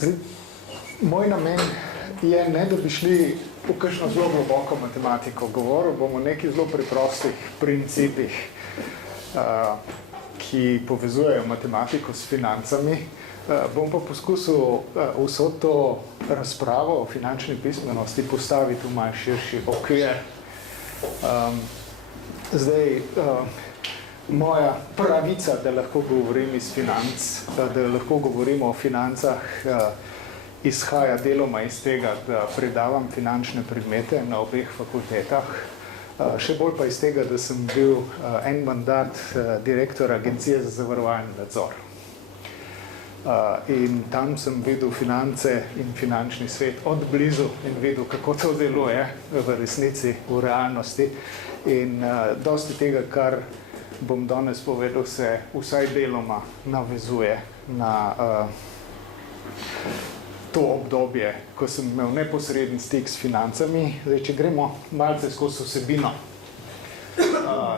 Zdaj, moj namen je ne, da bi šli v kakšno zelo globoko matematiko. Govoril bomo o nekih zelo preprostih principih, ki povezujejo matematiko s financami. Bom pa poskusil vso to razpravo o finančni pismenosti postaviti v malo širši okvir. Zdaj, moja pravica, da lahko govorim iz financ, da lahko govorimo o financah, izhaja deloma iz tega, da predavam finančne predmete na obeh fakultetah, še bolj pa iz tega, da sem bil en mandat direktor Agencije za zavarovalni nadzor. In tam sem videl finance in finančni svet od blizu in videl, kako to deluje v resnici, v realnosti. In dosti tega, kar bom danes povedal, se vsaj deloma navezuje na to obdobje, ko sem imel neposreden stik s financami. Zdaj, če gremo malce skozi vsebino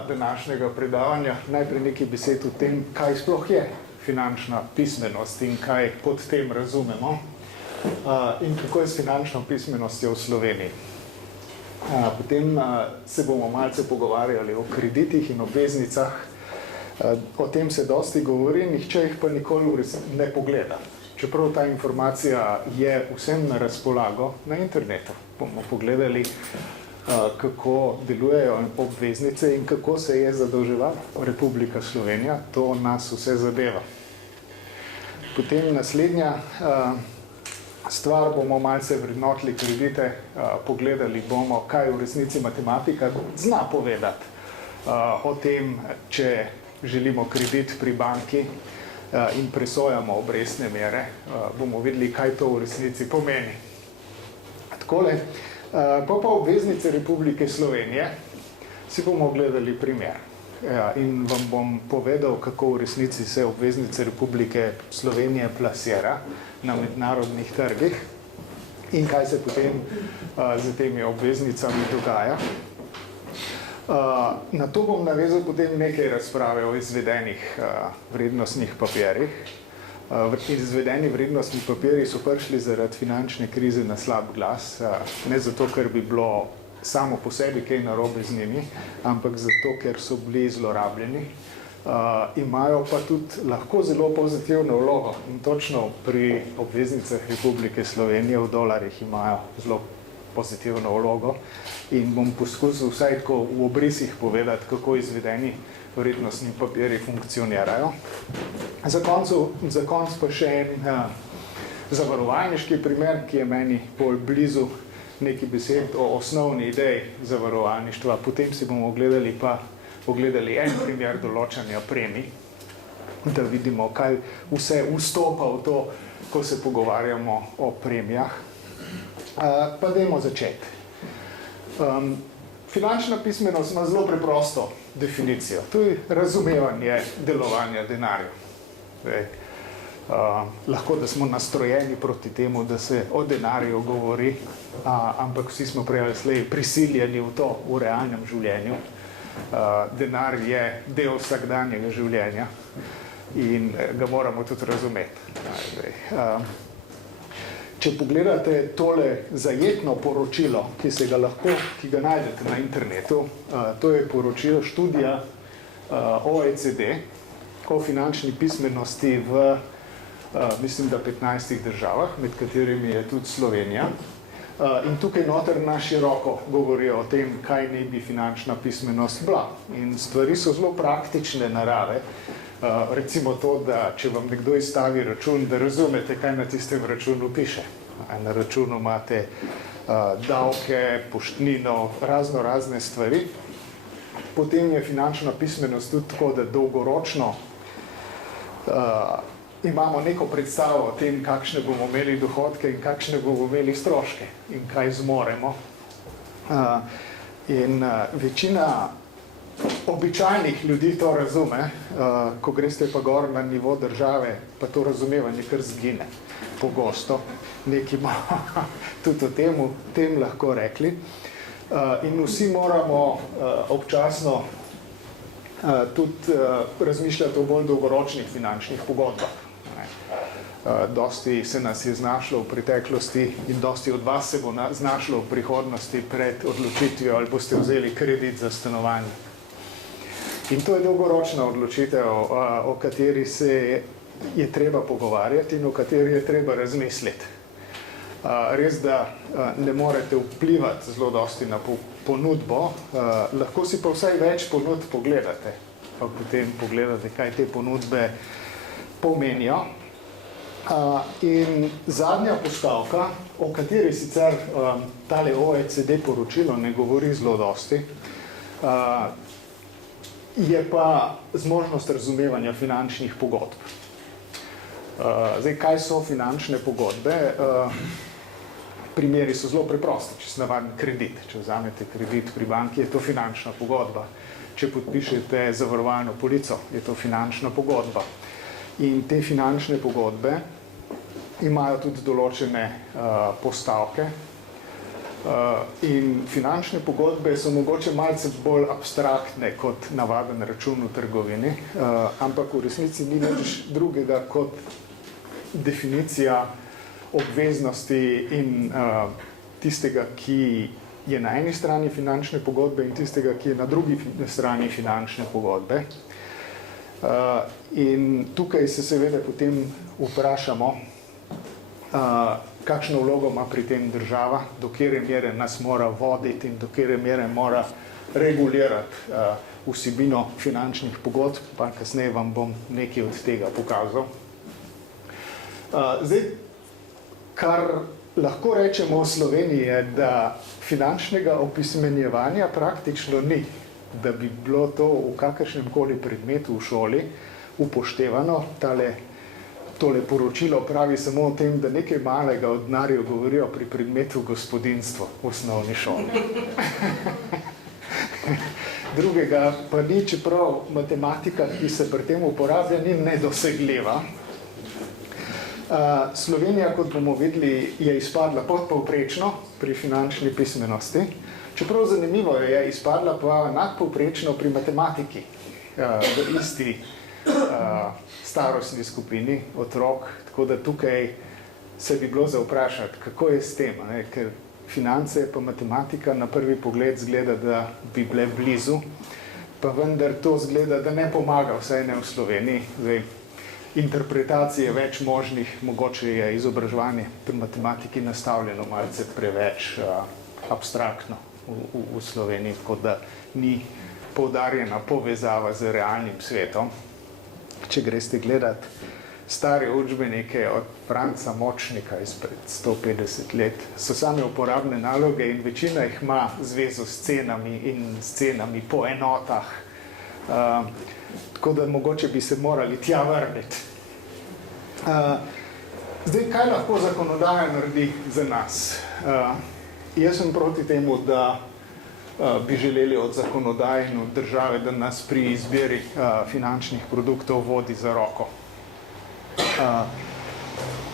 današnjega predavanja, najprej nekaj besed o tem, kaj sploh je finančna pismenost in kaj pod tem razumemo in kako je s finančno pismenostjo v Sloveniji. Potem se bomo malce pogovarjali o kreditih in obveznicah. O tem se dosti govori, nihče jih pa nikoli ne pogleda. Čeprav ta informacija je vsem na razpolago na internetu. Bomo pogledali, kako delujejo obveznice in kako se je zadolževala Republika Slovenija. To nas vse zadeva. Potem naslednja stvar, bomo malce vrednotili kredite, pogledali bomo, kaj v resnici matematika zna povedati o tem, če želimo kredit pri banki in presojamo obrestne mere, bomo videli, kaj to v resnici pomeni. Takole, pa obveznice Republike Slovenije si bomo gledali primer in vam bom povedal, kako v resnici se obveznice Republike Slovenije plasira na mednarodnih trgih in kaj se potem z temi obveznicami dogaja. Na to bom navezal potem nekaj razprave o izvedenih vrednostnih papirjih. Izvedeni vrednostni papirji so prišli zaradi finančne krize na slab glas, ne zato, ker bi bilo samo po sebi kaj narobe z njimi, ampak zato, ker so bili zlorabljeni. Imajo pa tudi lahko zelo pozitivno vlogo in točno pri obveznicah Republike Slovenije v dolarjih imajo zelo pozitivno vlogo in bom poskusil vsaj tako v obrisih povedati, kako izvedeni vrednostni papirji funkcionirajo. Za konec pa še en zavarovalniški primer, ki je meni bolj blizu, nekaj besed o osnovni ideji zavarovalništva. Potem si bomo pogledali en primer določanja premij, da vidimo, kaj vse vstopa v to, ko se pogovarjamo o premijah. Pa dajmo začeti. Finančna pismenost ima zelo preprosto definicijo. To je razumevanje delovanja denarja. Lahko, da smo nastrojeni proti temu, da se o denarju govori, ampak vsi smo prej ali slej prisiljeni v to v realnem življenju. Denar je del vsakdanjega življenja in ga moramo tudi razumeti. Če pogledate tole zajetno poročilo, ki ga najdete na internetu, to je poročilo študija OECD o finančni pismenosti v, mislim, da 15 državah, med katerimi je tudi Slovenija. In tukaj noter na široko govorijo o tem, kaj naj bi finančna pismenost bila. In stvari so zelo praktične narave. Recimo to, da če vam nekdo izstavi račun, da razumete, kaj na tistem računu piše. Na računu imate davke, poštnino, razne stvari. Potem je finančna pismenost tudi tako, da dolgoročno imamo neko predstavo o tem, kakšne bomo imeli dohodke in kakšne bomo imeli stroške in kaj zmoremo. In večina običajnih ljudi to razume, ko greste pa gor na nivo države, pa to razumevanje kar zgine pogosto. Nekaj bomo tudi o tem lahko rekli. In vsi moramo občasno tudi razmišljati o bolj dolgoročnih finančnih pogodbah. Dosti se nas je znašlo v preteklosti in dosti od vas se bo znašlo v prihodnosti pred odločitvijo, ali boste vzeli kredit za stanovanje. In to je dolgoročna odločitev, o kateri se je treba pogovarjati in o kateri je treba razmisliti. Res, da ne morete vplivati zelo dosti na ponudbo, lahko si pa vsaj več ponudb pogledate, pa potem pogledate, kaj te ponudbe pomenijo. In zadnja postavka, o kateri sicer tale OECD poročilo ne govori zelo dosti, je pa zmožnost razumevanja finančnih pogodb. Zdaj, kaj so finančne pogodbe? Primeri so zelo preprosti, če se navaden kredit. Če vzamete kredit pri banki, je to finančna pogodba. Če podpišete zavarovalno polico, je to finančna pogodba. In te finančne pogodbe imajo tudi določene postavke. In finančne pogodbe so mogoče malce bolj abstraktne kot navaden račun v trgovini, ampak v resnici ni nič drugega kot definicija obveznosti in tistega, ki je na eni strani finančne pogodbe in tistega, ki je na drugi strani finančne pogodbe. In tukaj se seveda potem vprašamo, kakšno vlogo ima pri tem država, do katere mere nas mora voditi in do katere mere mora regulirati vsebino finančnih pogodb, pa kasneje vam bom nekaj od tega pokazal. Zdaj, kar lahko rečemo v Sloveniji je, da finančnega opismenjevanja praktično ni, da bi bilo to v kakršnem koli predmetu v šoli upoštevano. Tole poročilo pravi samo o tem, da nekaj malega o denarju govorijo pri predmetu gospodinjstvo v osnovni šoli. Drugega pa ni, čeprav matematika, ki se pri tem uporablja, ni nedosegljiva. Slovenija, kot bomo videli, je izpadla podpovprečno pri finančni pismenosti. Čeprav zanimivo je izpadla pa nadpovprečno pri matematiki v isti starostni skupini otrok, tako da tukaj se bi bilo za vprašati, kako je s tem, ker finance pa matematika na prvi pogled zgleda, da bi bile blizu, pa vendar to zgleda, da ne pomaga, vsaj ne v Sloveniji. Zdaj, interpretacije več možnih, mogoče je izobraževanje pri matematiki nastavljeno malce preveč abstraktno v Sloveniji, kot da ni poudarjena povezava z realnim svetom. Če greste gledati stare učbenike od Franca Močnika izpred 150 let, so same uporabne naloge in večina jih ima zvezo s cenami in scenami po enotah. Tako da mogoče bi se morali tja vrniti. Zdaj, kaj lahko zakonodaja naredi za nas? Jaz sem proti temu, da bi želeli od zakonodaje in od države, da nas pri izbiri finančnih produktov vodi za roko.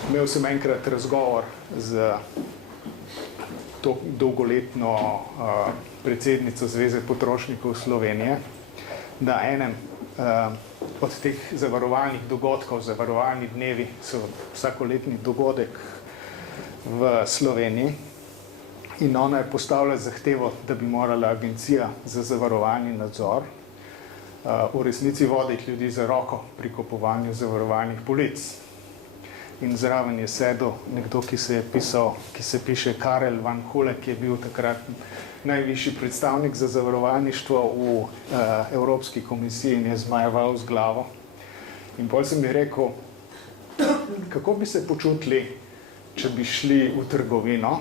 Imel sem enkrat razgovor z dolgoletno predsednico Zveze potrošnikov Slovenije, na enem od teh zavarovalnih dogodkov, zavarovalni dnevi so vsakoletni dogodek v Sloveniji, in ona je postavila zahtevo, da bi morala Agencija za zavarovalni nadzor v resnici voditi ljudi za roko pri kupovanju zavarovalnih polic. In zraven je sedel nekdo, ki se piše Karel Van Hule, ki je bil takrat najvišji predstavnik za zavarovalništvo v Evropski komisiji in je zmajeval z glavo. In potem sem mi rekel, kako bi se počutili, če bi šli v trgovino,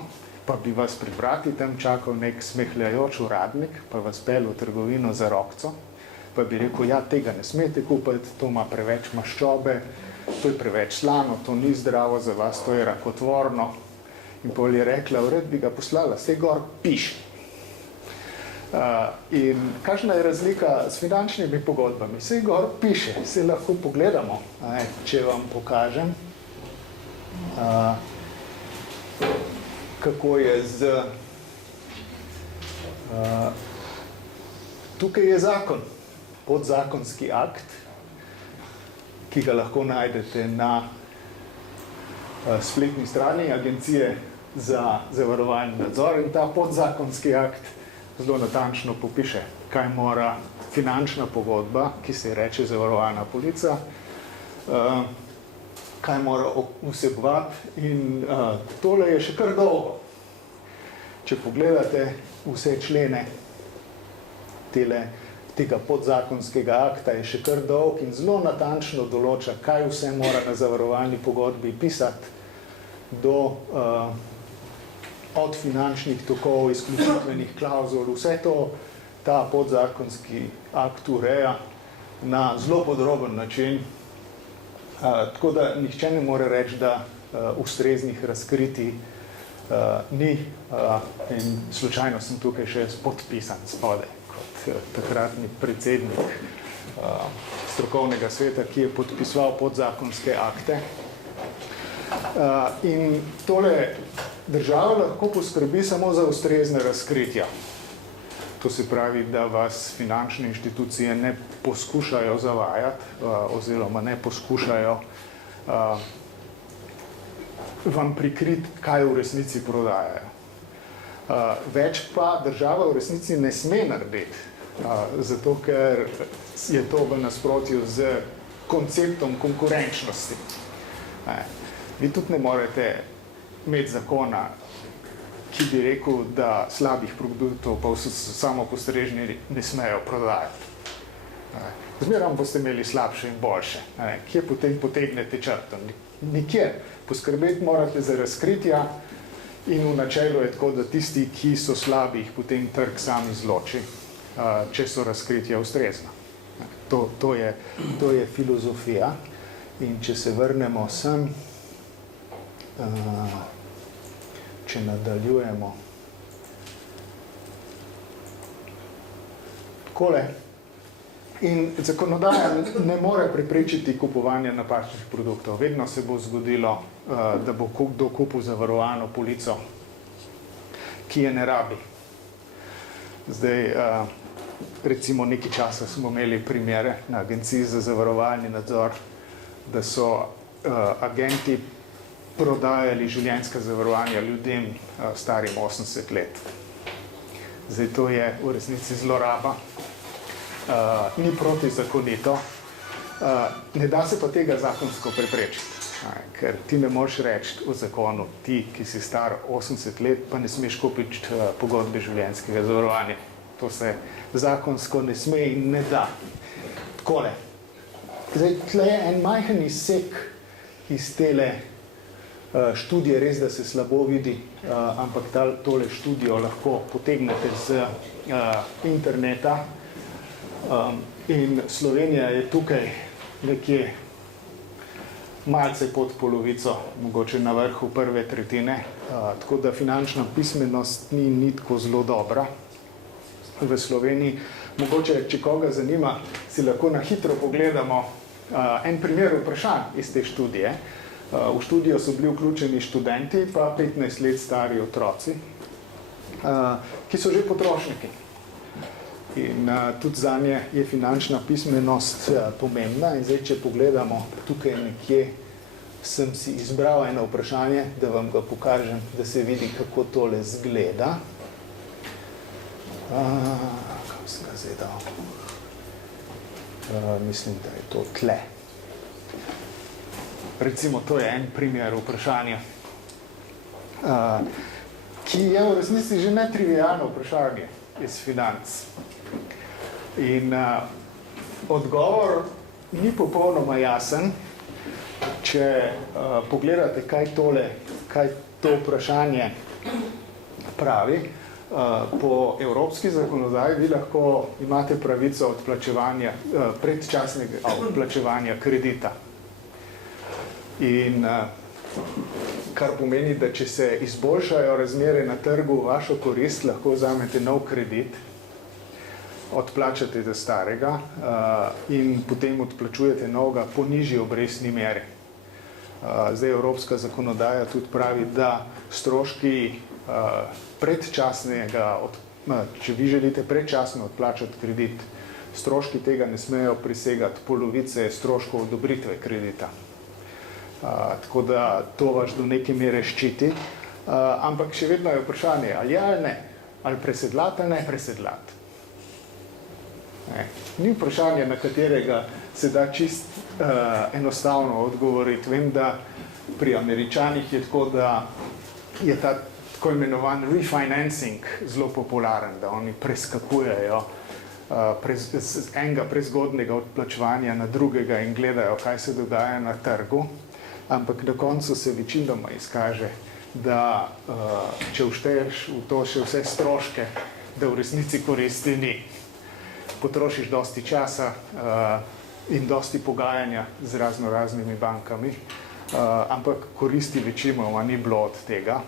pa bi vas pri vrati tam čakal nek smehljajoč uradnik, pa vas pel v trgovino za rokco, pa bi rekel, ja, tega ne smete kupiti, to ima preveč maščobe, to je preveč slano, to ni zdravo za vas, to je rakotvorno. In pol je rekla, vred bi ga poslala, saj gor piše. In kakšna je razlika s finančnimi pogodbami? Saj gor piše, saj lahko pogledamo, če vam pokažem, kako je z... Tukaj je zakon, podzakonski akt, ki ga lahko najdete na spletni strani Agencije za zavarovalni nadzor in ta podzakonski akt zelo natančno popiše, kaj mora finančna pogodba, ki se reče zavarovalna polica, kaj mora vsebovati in tole je še kar dolgo. Če pogledate vse člene tega podzakonskega akta, je še kar dolg in zelo natančno določa, kaj vse mora na zavarovalni pogodbi pisati od finančnih tokov, izključitvenih klauzul, vse to ta podzakonski akt ureja na zelo podroben način, tako da nihče ne more reči, da ustreznih razkritij ni in slučajno sem tukaj še podpisan spodaj kot takratni predsednik strokovnega sveta, ki je podpisoval podzakonske akte. In tole država lahko poskrbi samo za ustrezne razkritja. To se pravi, da vas finančne inštitucije ne poskušajo zavajati oziroma ne poskušajo vam prikriti, kaj v resnici prodajajo. Več pa država v resnici ne sme narediti, zato ker je to v nasprotju z konceptom konkurenčnosti. Vi tudi ne morete imeti zakona, ki bi rekel, da slabih produktov pa samopostrežni ne smejo prodajati. Zmeraj boste imeli slabše in boljše. Kje potem potegnete črto? Nikjer. Poskrbeti morate za razkritja in v načelu je tako, da tisti, ki so slabi, jih potem trg sam izloči, če so razkritja ustrezna. To je filozofija. In če se vrnemo sem, če nadaljujemo takole. In zakonodaja ne more preprečiti kupovanja napačnih produktov. Vedno se bo zgodilo, da bo kdo kupil zavarovalno polico, ki je ne rabi. Zdaj, recimo nekaj časa smo imeli primere na Agenciji za zavarovalni nadzor, da so agenti prodajali življenjska zavarovanja ljudem starim 80 let. Zdaj, to je v resnici zloraba. Ni protizakonito, ne da se pa tega zakonsko preprečiti, ker ti ne moreš reči v zakonu, ti, ki si star 80 let, pa ne smeš kupiti pogodbe življenjskega zavarovanja. To se zakonsko ne sme in ne da. Takole. Zdaj, tle je en majhen izsek iz tele študije, res, da se slabo vidi, ampak tole študijo lahko potegnete z interneta. In Slovenija je tukaj nekje malce pod polovico, mogoče na vrhu prve tretjine, tako da finančna pismenost ni tako zelo dobra v Sloveniji. Mogoče, če koga zanima, si lahko na hitro pogledamo en primer vprašanj iz te študije. V študijo so bili vključeni študenti, pa 15 let stari otroci, ki so že potrošniki. In tudi zanje je finančna pismenost pomembna. In zdaj, če pogledamo tukaj nekje, sem si izbral eno vprašanje, da vam ga pokažem, da se vidi, kako tole zgleda. Kam sem ga zdaj dal? Mislim, da je to tle. Recimo, to je en primer vprašanja, ki je v resnici že netrivialno vprašanje iz financ. In odgovor ni popolnoma jasen, če pogledate, kaj to vprašanje pravi. Po evropski zakonodaji vi lahko imate pravico odplačevanja, predčasnega odplačevanja kredita. In kar pomeni, da če se izboljšajo razmere na trgu v vašo korist, lahko vzamete nov kredit, odplačate starega in potem odplačujete novega po nižji obrestni meri. Zdaj evropska zakonodaja tudi pravi, da stroški predčasnega, če vi želite predčasno odplačati kredit, stroški tega ne smejo presegati polovice stroškov odobritve kredita. tako da to vas do neke mere ščiti. Ampak še vedno je vprašanje, ali ne, ali presedlati ali ne presedlati. Ni vprašanje, na katerega se da čist enostavno odgovoriti. Vem, da pri Američanih je tako, da je ta tako imenovan refinancing zelo popularen, da oni preskakujejo z enega prezgodnega odplačevanja na drugega in gledajo, kaj se dogaja na trgu, ampak na koncu se večinoma izkaže, da če všteješ v to še vse stroške, da v resnici koristi ni. Potrošiš dosti časa in dosti pogajanja z raznimi bankami, ampak koristi večinoma ni bilo od tega.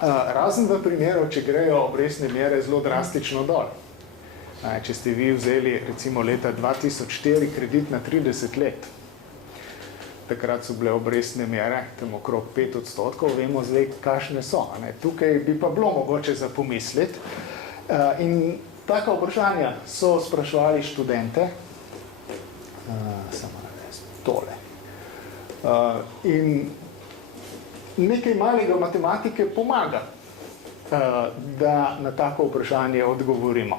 Razen v primeru, če grejo obrestne mere zelo drastično dol. Če ste vi vzeli recimo leta 2004 kredit na 30 let, takrat so bile obrestne mere tam okrog 5%, vemo zdaj, kakšne so. Tukaj bi pa bilo mogoče za pomisliti. In taka vprašanja so spraševali študente, samo tole. In nekaj malega matematike pomaga, da na tako vprašanje odgovorimo.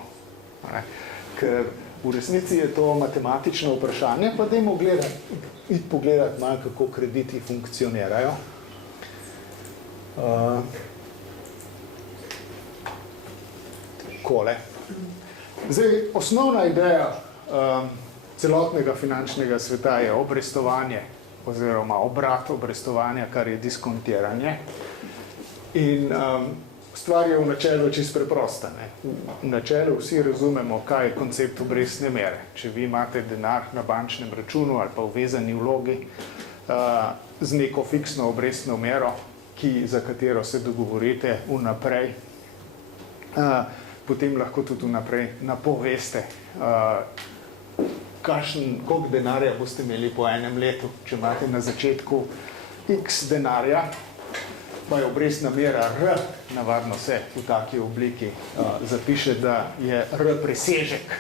Ker v resnici je to matematično vprašanje, pa dajmo iti pogledati malo, kako krediti funkcionirajo. Takole. Zdaj, osnovna ideja celotnega finančnega sveta je obrestovanje oziroma obrat obrestovanja, kar je diskontiranje. In stvar je v načelu čisto preprosta. V načelu vsi razumemo, kaj je koncept obrestne mere. Če vi imate denar na bančnem računu ali pa v vezani vlogi z neko fiksno obrestno mero, za katero se dogovorite vnaprej, potem lahko tudi vnaprej napoveste, koliko denarja boste imeli po enem letu. Če imate na začetku x denarja, pa je obrestna mera R, navadno se v taki obliki zapiše, da je R presežek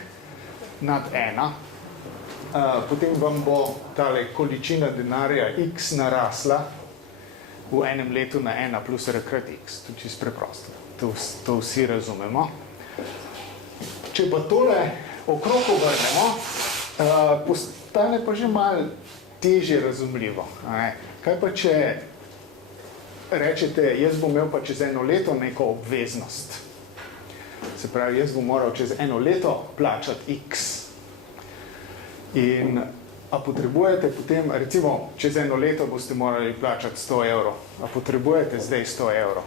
nad 1, potem vam bo tale količina denarja x narasla v enem letu na 1 plus R krat x. To je čisto preprosto. To vsi razumemo. Če pa tole okrog obrnemo, postane pa že malo težje razumljivo. Kaj pa če rečete, jaz bom imel pa čez eno leto neko obveznost. Se pravi, jaz bom moral čez eno leto plačati x. In a potrebujete potem, recimo, čez eno leto boste morali plačati 100 evrov. A potrebujete zdaj 100 evrov?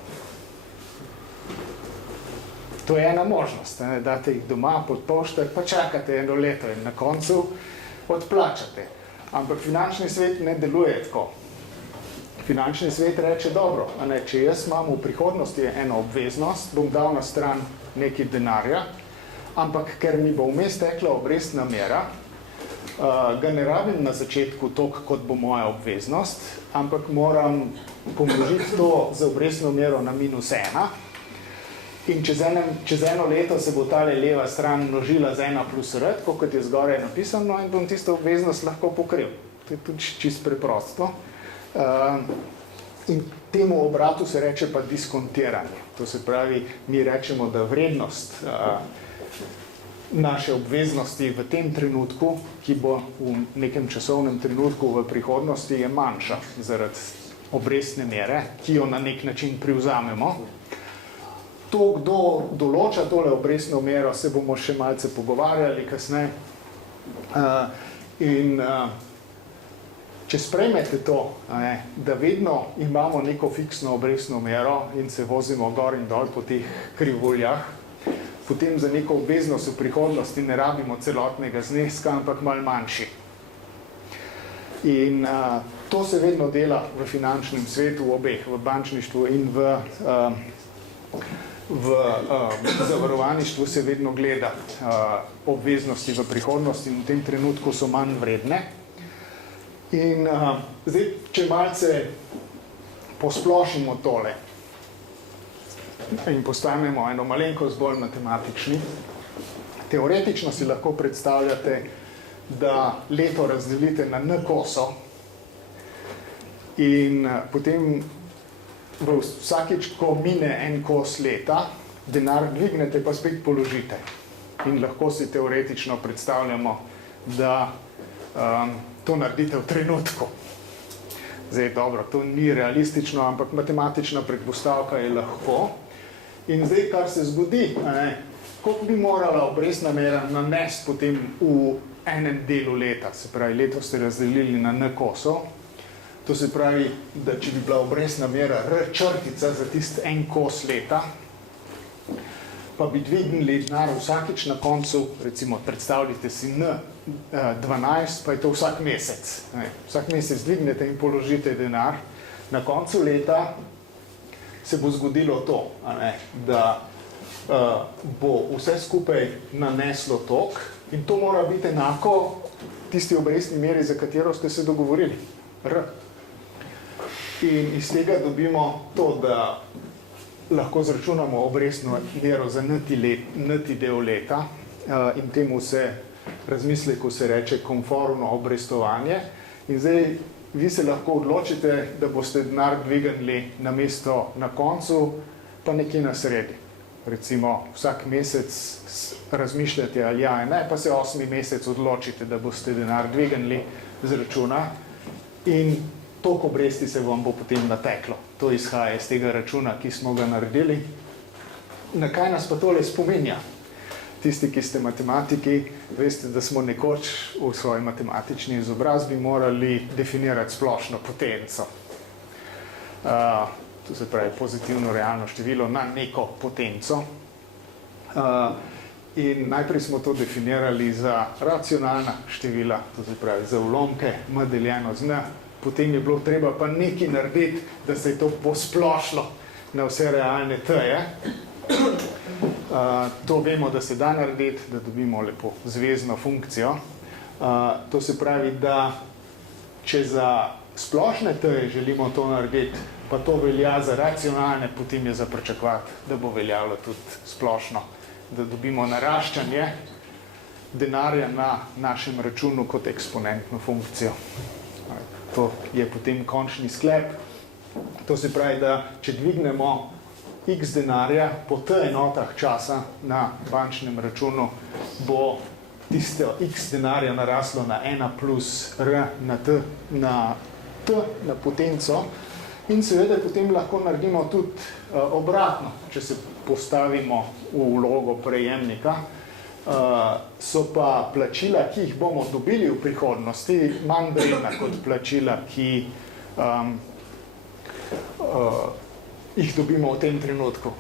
To je ena možnost. Date jih doma pod pošter, pa čakate eno leto in na koncu odplačate. Ampak finančni svet ne deluje tako. Finančni svet reče, dobro, če jaz imam v prihodnosti eno obveznost, bom dal na stran nekaj denarja, ampak ker mi bo vmes tekla obrestna mera, ga ne rabim na začetku toliko, kot bo moja obveznost, ampak moram pomnožiti to za obrestno mero na -1 in čez eno leto se bo tale leva stran množila z 1 plus R, tako kot je zgoraj napisano, in bom tisto obveznost lahko pokril. To je tudi čisto preprosto. In temu obratu se reče pa diskontiranje. To se pravi, mi rečemo, da vrednost naše obveznosti v tem trenutku, ki bo v nekem časovnem trenutku v prihodnosti, je manjša zaradi obrestne mere, ki jo na nek način privzamemo. To, kdo določa tole obrestno mero, se bomo še malce pogovarjali kasneje. In če sprejmete to, da vedno imamo neko fiksno obrestno mero in se vozimo gor in dol po teh krivoljah, potem za neko obveznost v prihodnosti ne rabimo celotnega zneska, ampak malo manjši. In to se vedno dela v finančnem svetu, v obeh, v bančništvu in v zavarovaništvu se vedno gleda obveznosti v prihodnosti in v tem trenutku so manj vredne. In zdaj, če malce posplošimo tole in postanemo eno malenkost bolj matematični, teoretično si lahko predstavljate, da leto razdelite na n koso In potem vsakič, ko mine en kos leta, denar dvignete pa spet položite. In lahko si teoretično predstavljamo, da to naredite v trenutku. Zdaj, dobro, to ni realistično, ampak matematična predpostavka je lahko. In zdaj, kar se zgodi, koliko bi morala obrestna mera nanesti potem v enem delu leta, se pravi, leto ste razdelili na n kosov, to se pravi, da če bi bila obrestna mera r črtica za tisti en kos leta, pa bi dvignili denar vsakič na koncu, recimo, predstavljate si N12, pa je to vsak mesec. Vsak mesec dvignete in položite denar. Na koncu leta se bo zgodilo to, da bo vse skupaj naneslo tok in to mora biti enako tisti obrestni meri, za katero ste se dogovorili. R. In iz tega dobimo to, da lahko zračunamo obrestno mero za n-ti del leta in temu se razmisleku se reče konformno obrestovanje. In zdaj vi se lahko odločite, da boste denar dvignili na mesto na koncu, pa nekje na sredi. Recimo vsak mesec razmišljate ali ja, ne, pa se 8. mesec odločite, da boste denar dvignili z računa in toliko obresti se vam bo potem nateklo. To izhaja iz tega računa, ki smo ga naredili. Na kaj nas pa tole spominja? Tisti, ki ste matematiki, veste, da smo nekoč v svoji matematični izobrazbi morali definirati splošno potenco. To se pravi pozitivno realno število na neko potenco. In najprej smo to definirali za racionalna števila, to se pravi za ulomke, m deljeno z n. Potem je bilo treba pa nekaj narediti, da se je to posplošilo na vse realne t-je. To vemo, da se da narediti, da dobimo lepo zvezno funkcijo. To se pravi, da če za splošne t-je želimo to narediti, pa to velja za racionalne, potem je za pričakovati, da bo veljalo tudi splošno, da dobimo naraščanje denarja na našem računu kot eksponentno funkcijo. To je potem končni sklep. To se pravi, da če dvignemo x denarja po t enotah časa na bančnem računu, bo tisto x denarja naraslo na 1 plus r na t, na potenco. In seveda potem lahko naredimo tudi obratno, če se postavimo v vlogo prejemnika. So pa plačila, ki jih bomo dobili v prihodnosti, manj vredna kot plačila, ki jih dobimo v tem trenutku.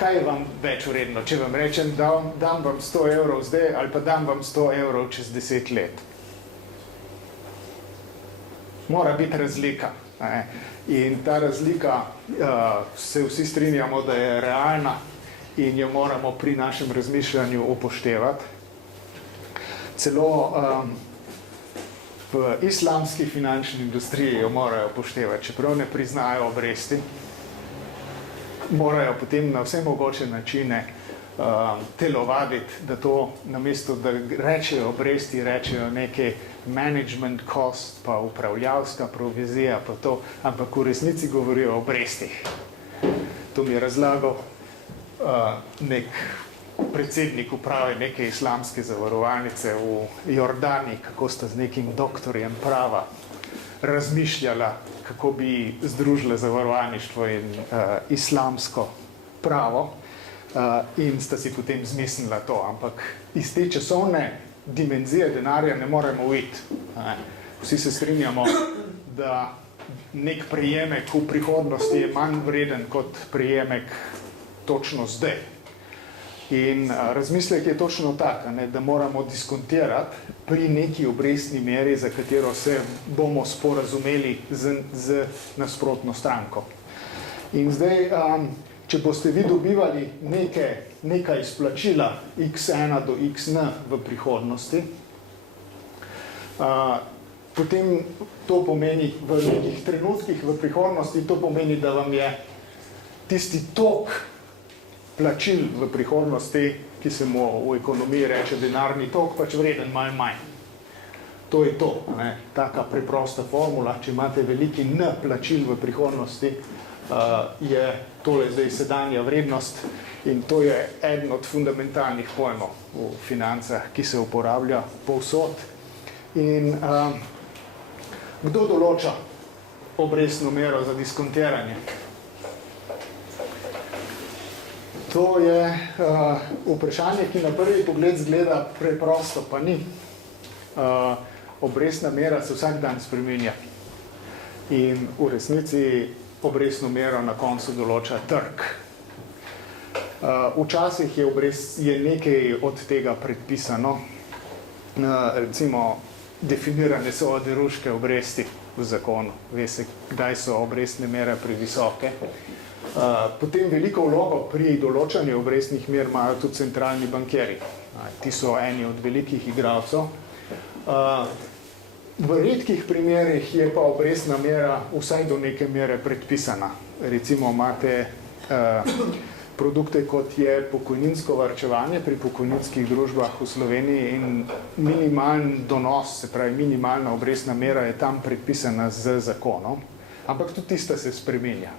Kaj je vam več vredno, če vam rečem, dam vam 100 evrov zdaj ali pa dam vam 100 evrov čez 10 let? Mora biti razlika. In ta razlika se vsi strinjamo, da je realna in jo moramo pri našem razmišljanju upoštevati. Celo v islamski finančni industriji jo morajo upoštevati, čeprav ne priznajo obresti. Morajo potem na vse mogoče načine telovaditi, da to namesto, da rečejo obresti, rečejo neke management cost, pa upravljavska provizija, pa to, ampak v resnici govorijo o obrestih. To mi je razlagal nek predsednik uprave neke islamske zavarovalnice v Jordani, kako sta z nekim doktorjem prava razmišljala, kako bi združila zavarovalništvo in islamsko pravo in sta si potem zmislila to, ampak iz te časovne dimenzije denarja ne moremo uiti. Vsi se strinjamo, da nek prejemek v prihodnosti je manj vreden kot prejemek točno zdaj. In razmislek je točno tak, da moramo diskontirati pri neki obrestni meri, za katero se bomo sporazumeli z nasprotno stranko. In zdaj, če boste vi dobivali neka izplačila x1 do xn v prihodnosti, potem to pomeni v nekih trenutkih v prihodnosti, to pomeni, da vam je tisti tok plačil v prihodnosti, ki se mu v ekonomiji reče denarni tok, pač vreden malo manj. To je to, taka preprosta formula. Če imate veliki N plačil v prihodnosti, je tole zdaj sedanja vrednost in to je eden od fundamentalnih pojmov v financah, ki se uporablja povsod. In kdo določa obrestno mero za diskontiranje? To je vprašanje, ki na prvi pogled zgleda preprosto, pa ni. Obrestna mera se vsak dan spreminja in v resnici obrestno mero na koncu določa trg. Včasih je nekaj od tega predpisano, recimo definirane so oderuške obresti v zakonu, ve se, kdaj so obrestne mere previsoke. Potem veliko vlogo pri določanju obrestnih mer imajo tudi centralni bankirji. Ti so eni od velikih igralcev. V redkih primerih je pa obrestna mera vsaj do neke mere predpisana. Recimo imate produkte, kot je pokojninsko varčevanje pri pokojninskih družbah v Sloveniji in minimalen donos, se pravi minimalna obrestna mera je tam predpisana z zakonom, ampak tudi tista se spreminja.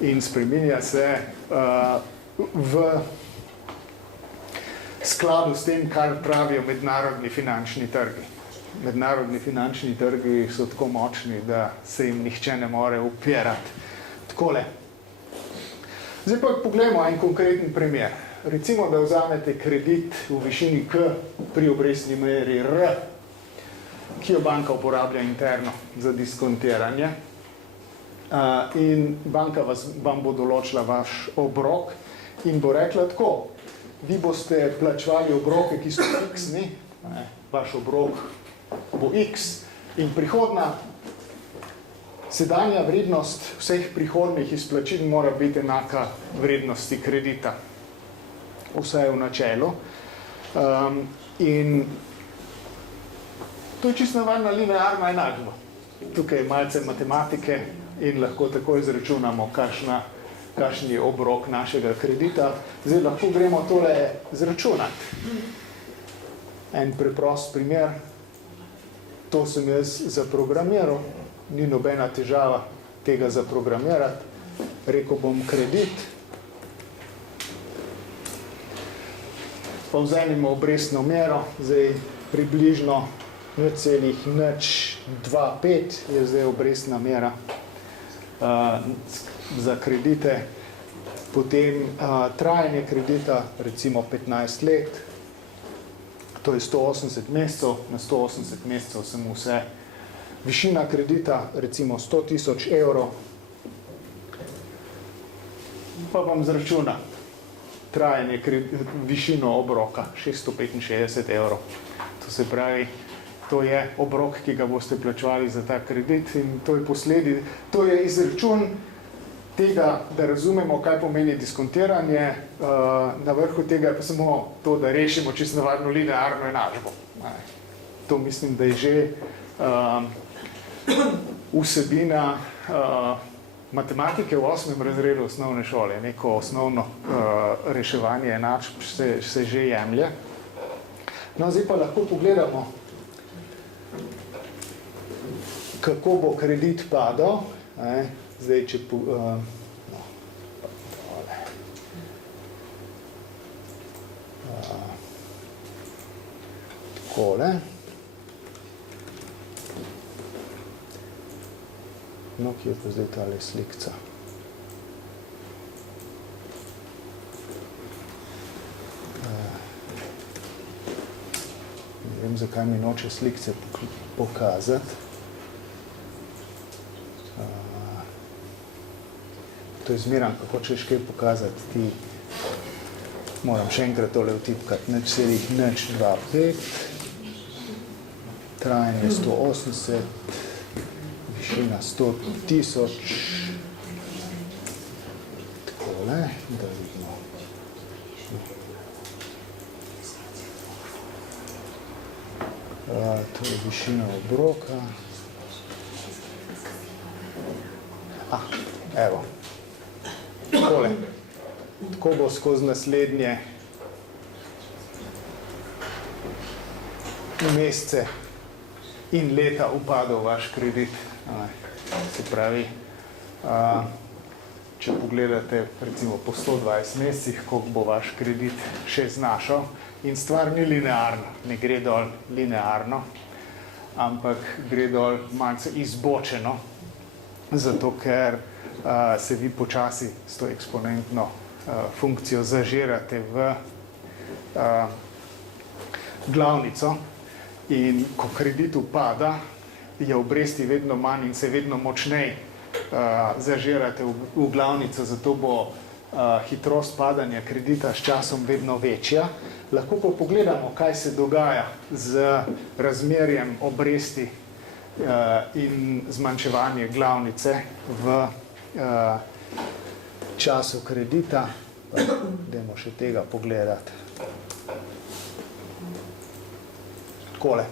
In spreminja se v skladu s tem, kar pravijo mednarodni finančni trgi. Mednarodni finančni trgi so tako močni, da se jim nihče ne more upirati. Takole. Zdaj pa pogledamo en konkreten primer. Recimo, da vzamete kredit v višini K pri obrestni meri R, ki jo banka uporablja interno za diskontiranje. In banka vam bo določila vaš obrok in bo rekla tako, vi boste plačevali obroke, ki so x-ni, vaš obrok bo x in prihodna sedanja vrednost vseh prihodnih izplačil mora biti enaka vrednosti kredita. Vse je v načelu. In to je čisto navadna linearna enačba. Tukaj je malce matematike in lahko tako izračunamo, kakšen je obrok našega kredita. Zdaj lahko gremo tole zračunati. En preprost primer. To sem jaz zaprogramiral. Ni nobena težava tega zaprogramirati. Rekel bom kredit. Pa vzemimo obrestno mero. Zdaj približno 0,025 je zdaj obrestna mera za kredite. Potem trajanje kredita, recimo 15 let, to je 180 mesecev, na 180 mesecev sem vse. Višina kredita, recimo 100 000 evrov, pa vam zračuna trajanje višino obroka, 665 evrov. To se pravi, to je obrok, ki ga boste plačevali za ta kredit in to je izračun tega, da razumemo, kaj pomeni diskontiranje, na vrhu tega je pa samo to, da rešimo čisto navadno linearno enačbo. To mislim, da je že vsebina matematike v 8. razredu osnovne šole. Neko osnovno reševanje enačb se že jemlje. No, zdaj pa lahko pogledamo, kako bo kredit padal. Zdaj, če takole. No, kje je pa zdaj tale slikca? Ne vem, zakaj mi noče slikce pokazati. To je zmeran, kako češ kaj pokazati, ti moram še enkrat tole vtipkati, 0,025, trajanje 180, višina 100 000, takole, da vidimo. To je višina obroka. Evo. Takole. Tako bo skozi naslednje mesece in leta upadal vaš kredit. Se pravi, če pogledate recimo po 120 mesecih, koliko bo vaš kredit še znašal, in stvar ni linearna, ne gre dol linearno, ampak gre dol malce izbočeno, zato ker se vi počasi s to eksponentno funkcijo zažirate v glavnico, in ko kredit upada, je obresti vedno manj in se vedno močnej zažirate v glavnico, zato bo hitrost padanja kredita s časom vedno večja. Lahko pa pogledamo, kaj se dogaja z razmerjem obresti in zmanjševanje glavnice v času kredita. Dajmo še tega pogledati. Takole.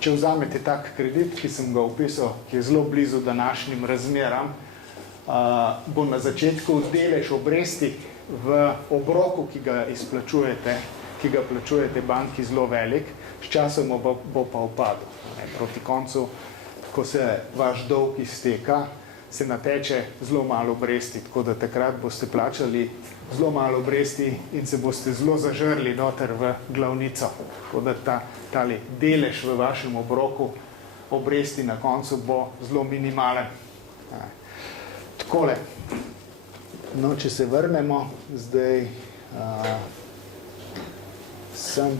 Če vzamete tak kredit, ki sem ga opisal, ki je zelo blizu današnjim razmeram, bo na začetku delež obresti v obroku, ki ga izplačujete, ki ga plačujete banki, zelo velik, s časom bo pa upadel. Proti koncu, ko se vaš dolg izteka, se nateče zelo malo obresti, tako da takrat boste plačali zelo malo obresti in se boste zelo zažrli noter v glavnico. Tako da tali delež v vašem obroku obresti na koncu bo zelo minimalen. Takole. No, če se vrnemo, zdaj sem.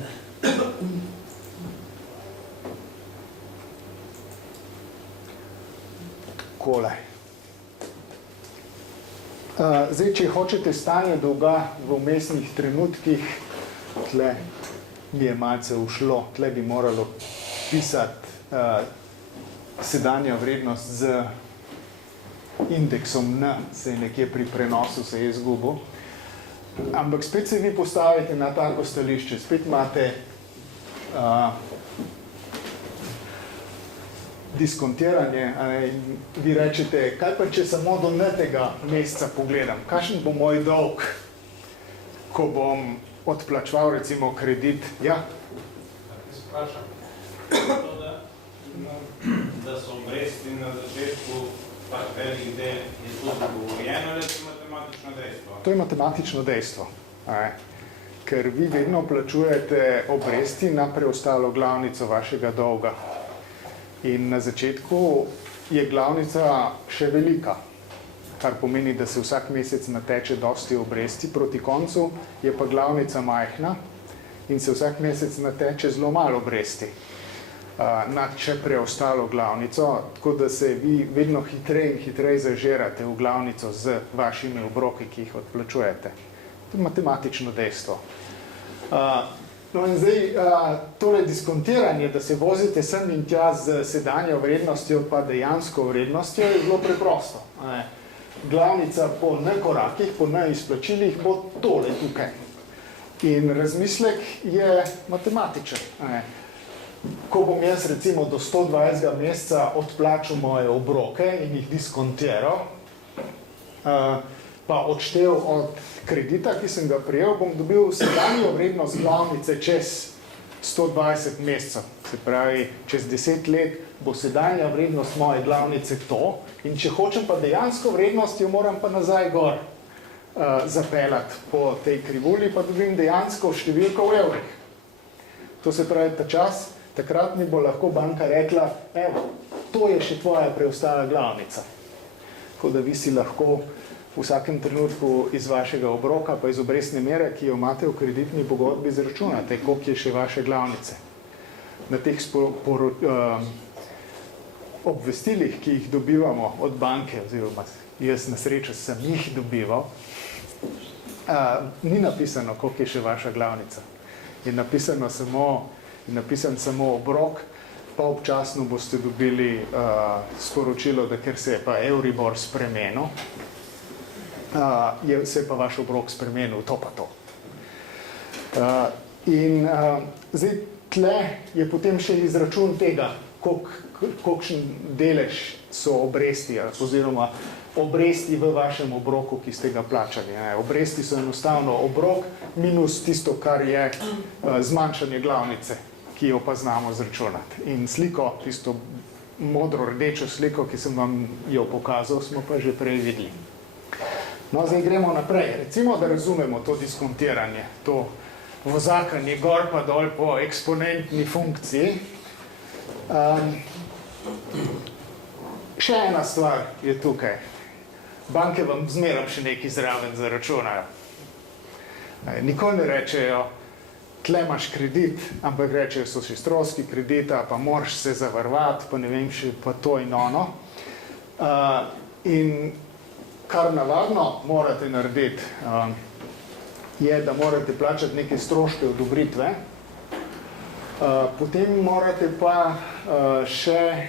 Takole. Zdaj, če hočete stanje dolga v vmesnih trenutkih, tle mi je malce ušlo, tle bi moralo pisati sedanja vrednost z indeksom N, se je nekje pri prenosu se je izgubil. Ampak spet se vi postavite na tako stališče, spet imate diskontiranje, vi rečete, kaj pa če samo do netega meseca pogledam, kakšen bo moj dolg, ko bom odplačeval recimo kredit, ja? Sprašam, da so obresti na začetku pa velik del je to dogovorjeno, ali je to matematično dejstvo? To je matematično dejstvo, ker vi vedno plačujete obresti na preostalo glavnico vašega dolga. In na začetku je glavnica še velika, kar pomeni, da se vsak mesec nateče dosti obresti, proti koncu je pa glavnica majhna in se vsak mesec nateče zelo malo obresti nad še preostalo glavnico, tako da se vi vedno hitreje in hitreje zažirate v glavnico z vašimi obroki, ki jih odplačujete. To je matematično dejstvo. No in zdaj, tole diskontiranje, da se vozite sem in tja z sedanjo vrednostjo pa dejansko vrednostjo, je zelo preprosto. Glavnica po N korakih, po N izplačilih bo tole tukaj. In razmislek je matematičen. Ko bom jaz recimo do 120. meseca odplačal moje obroke in jih diskontiral, pa odštel od kredita, ki sem ga prijel, bom dobil sedanjo vrednost glavnice čez 120 mesecev. Se pravi, čez 10 let bo sedanja vrednost moje glavnice to, in če hočem pa dejansko vrednost, jo moram pa nazaj gor zapeljati po tej krivulji, pa dobim dejansko številko v evrih. To se pravi, ta čas, takrat mi bo lahko banka rekla, evo, to je še tvoja preostala glavnica. Tako da vi si lahko v vsakem trenutku iz vašega obroka, pa iz obrestne mere, ki jo imate v kreditni pogodbi, izračunate, koliko je še vaše glavnice. Na teh obvestilih, ki jih dobivamo od banke, oziroma jaz na srečo sem jih dobival, ni napisano, koliko je še vaša glavnica. Je napisan samo obrok, pa občasno boste dobili sporočilo, da ker se je pa Euribor spremenil, se je pa vaš obrok spremenil, to pa to. In zdaj tle je potem še izračun tega, kolikšen delež so obresti, oziroma obresti v vašem obroku, ki ste ga plačali. Obresti so enostavno obrok minus tisto, kar je zmanjšanje glavnice. ki jo pa znamo zračunati. In sliko, tisto modro-rdečo sliko, ki sem vam jo pokazal, smo pa že prej videli. No, zdaj gremo naprej. Recimo, da razumemo to diskontiranje, to vozakanje gor pa dol po eksponentni funkciji. Še ena stvar je tukaj. Banke vam zmeram še nekaj zraven zaračunajo. Nikoli ne rečejo, tle imaš kredit, ampak rečejo, so še stroški kredita, pa moraš se zavarovati, pa ne vem še, pa to in ono. In kar navadno morate narediti, je, da morate plačati neke stroške odobritve, potem morate pa še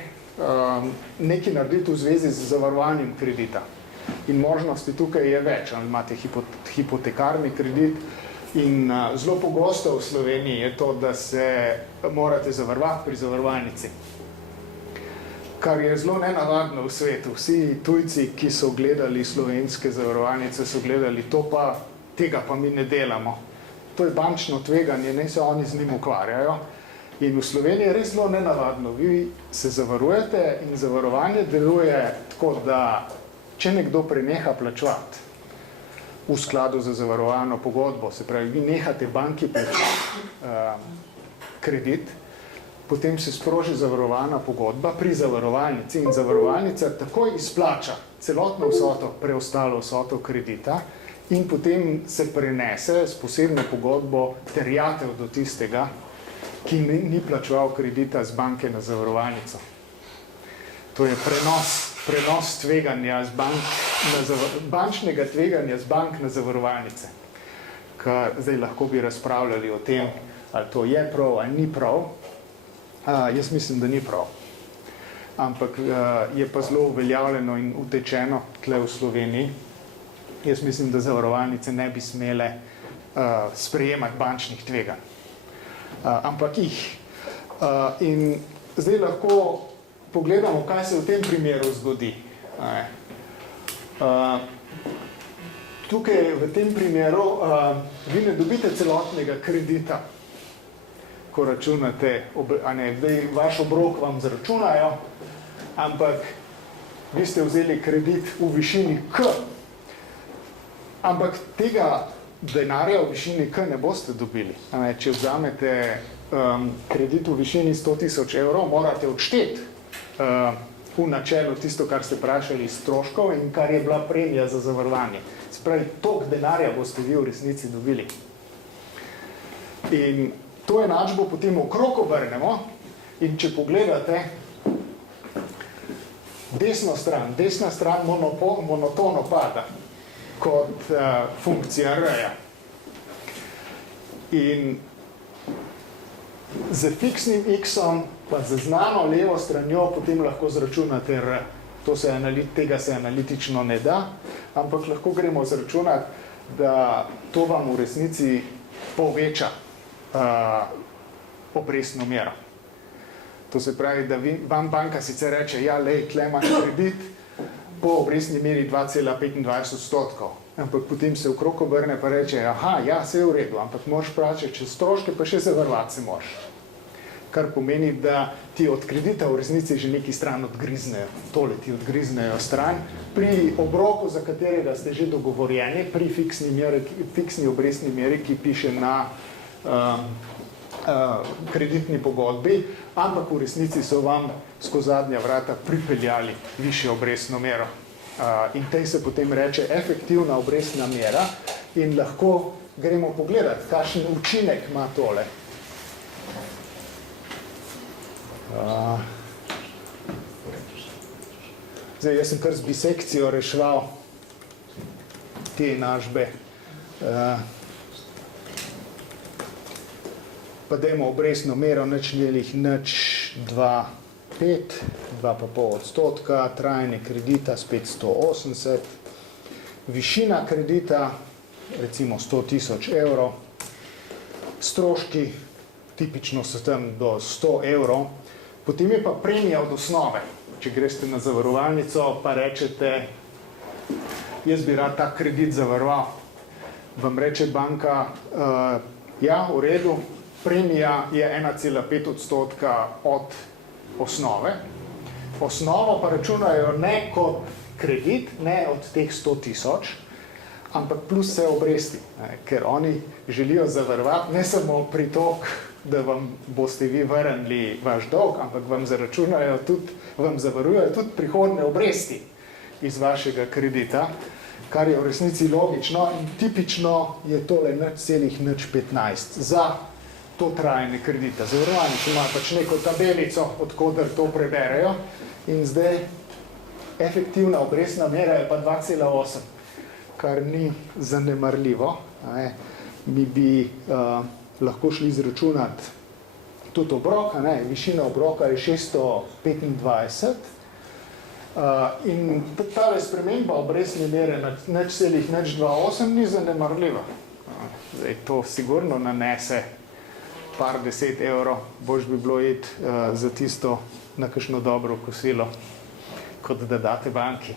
nekaj narediti v zvezi z zavarovanjem kredita. In možnosti tukaj je več, ali imate hipotekarni kredit in zelo pogosto v Sloveniji je to, da se morate zavarovati pri zavarovalnici. Kar je zelo nenavadno v svetu. Vsi tujci, ki so gledali slovenske zavarovalnice, so gledali to pa, tega pa mi ne delamo. To je bančno tveganje, ne se oni z njim ukvarjajo. In v Sloveniji je res zelo nenavadno. Vi se zavarujete in zavarovanje deluje tako, da če nekdo preneha plačevati v skladu za zavarovalno pogodbo, se pravi, vi nehate banki plačevati kredit, potem se sproži zavarovalna pogodba pri zavarovalnici in zavarovalnica takoj izplača celotno vsoto, preostalo vsoto kredita in potem se prenese s posebno pogodbo terjatev do tistega, ki ni plačeval kredita z banke na zavarovalnico. To je prenos tveganja z bančnega tveganja z bank na zavarovalnice. Zdaj lahko bi razpravljali o tem, ali to je prav, ali ni prav. Jaz mislim, da ni prav. Ampak je pa zelo uveljavljeno in utečeno tle v Sloveniji. Jaz mislim, da zavarovalnice ne bi smele sprejemati bančnih tveganj. Ampak jih. In zdaj lahko pogledamo, kaj se v tem primeru zgodi. Tukaj v tem primeru vi ne dobite celotnega kredita, ko računate, vaš obrok vam zračunajo, ampak vi ste vzeli kredit v višini K, ampak tega denarja v višini K ne boste dobili. Če vzamete kredit v višini 100.000 evrov, morate odšteti v načelu tisto, kar ste vprašali iz stroškov in kar je bila premija za zavarovanje. Se pravi, toliko denarja boste vi v resnici dobili. In to enačbo potem okrog obrnemo in če pogledate desna stran monotono pada kot funkcija R-ja. In z fiksnim X-om pa z znano levo stranjo potem lahko zračunate R. Tega se analitično ne da, ampak lahko gremo zračunati, da to vam v resnici poveča obrestno mero. To se pravi, da vam banka sicer reče, ja, lej, tle imaš kredit po obrestni meri 2,25%, ampak potem se okrog obrne pa reče, aha, ja, se je v redu, ampak moraš plačati čez stroške, pa še zavarovati se moraš. Kar pomeni, da ti od kredita v resnici že neki stran odgriznejo. Tole ti odgriznejo stran. Pri obroku, za katerega ste že dogovorjeni, pri fiksni obrestni meri, ki piše na kreditni pogodbi, ampak v resnici so vam skozi zadnja vrata pripeljali višjo obrestno mero. In tej se potem reče efektivna obrestna mera in lahko gremo pogledati, kakšen učinek ima tole. Zdaj, jaz sem kar z bisekcijo reševal te enačbe. Pa dajmo obrestno mero, nič 2,5, 2,5%, trajanje kredita spet 180, višina kredita, recimo 100.000 evrov, stroški, tipično so tam do 100 evrov, potem je pa premija od osnove. Če greste na zavarovalnico, pa rečete, jaz bi rad ta kredit zavaroval. Vam reče banka, ja, v redu, premija je 1,5% od osnove. Osnovo pa računajo ne kot kredit, ne od teh 100.000, ampak plus vse obresti, ker oni želijo zavarovati ne samo pritok, da vam boste vi vrnili vaš dolg, ampak vam zavarujejo tudi prihodne obresti iz vašega kredita, kar je v resnici logično in tipično je tole 0,015 za to trajne kredite. Zavarovalnici imajo pač neko tabelico, od koder to preberejo in zdaj efektivna obrestna mera je pa 2,8, kar ni zanemarljivo. Mi bi lahko šli izračunati tudi obrok, višina obroka je 625 in tale sprememba obrestne mere na 0,028 ni zanemarljiva. Zdaj, to sigurno nanese par 10 evrov, boš bi bilo iti za tisto na kakšno dobro kosilo, kot da date banki.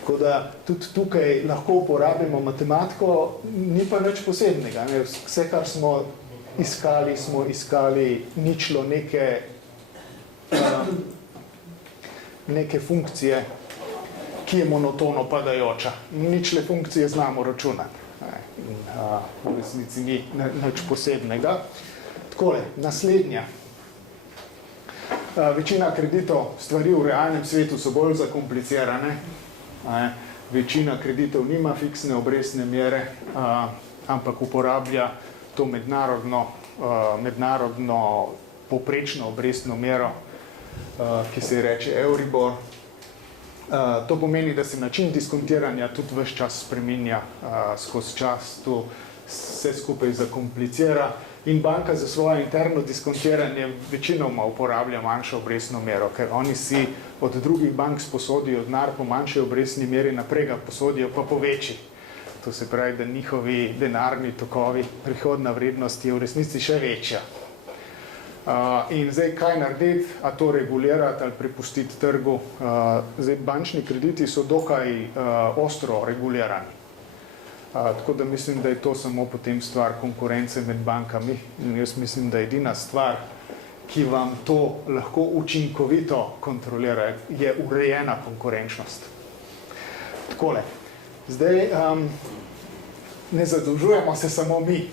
Tako da tudi tukaj lahko uporabimo matematiko, ni pa nič posebnega. Vse, kar smo iskali ničlo neke funkcije, ki je monotono padajoča. Ničle funkcije znamo računati. V resnici ni nič posebnega. Takole, naslednja. Večina kreditov, stvari v realnem svetu so bolj zakomplicirane. Večina kreditov nima fiksne obrestne mere, ampak uporablja to mednarodno povprečno obrestno mero, ki se reče Euribor. To pomeni, da se način diskontiranja tudi ves čas spreminja skozi čas, to vse skupaj zakomplicira in banka za svoje interno diskontiranje večinoma uporablja manjšo obrestno mero, ker oni si od drugih bank sposodijo denar po manjši obrestni meri, naprej ga posodijo pa po večji. To se pravi, da njihovi denarni tokovi, prihodna vrednost je v resnici še večja. In zdaj, kaj narediti, a to regulirati ali prepustiti trgu? Zdaj, bančni krediti so dokaj ostro regulirani. Tako da mislim, da je to samo potem stvar konkurence med bankami. In jaz mislim, da edina stvar, ki vam to lahko učinkovito kontrolira, je urejena konkurenčnost. Takole. Zdaj, ne zadolžujemo se samo mi,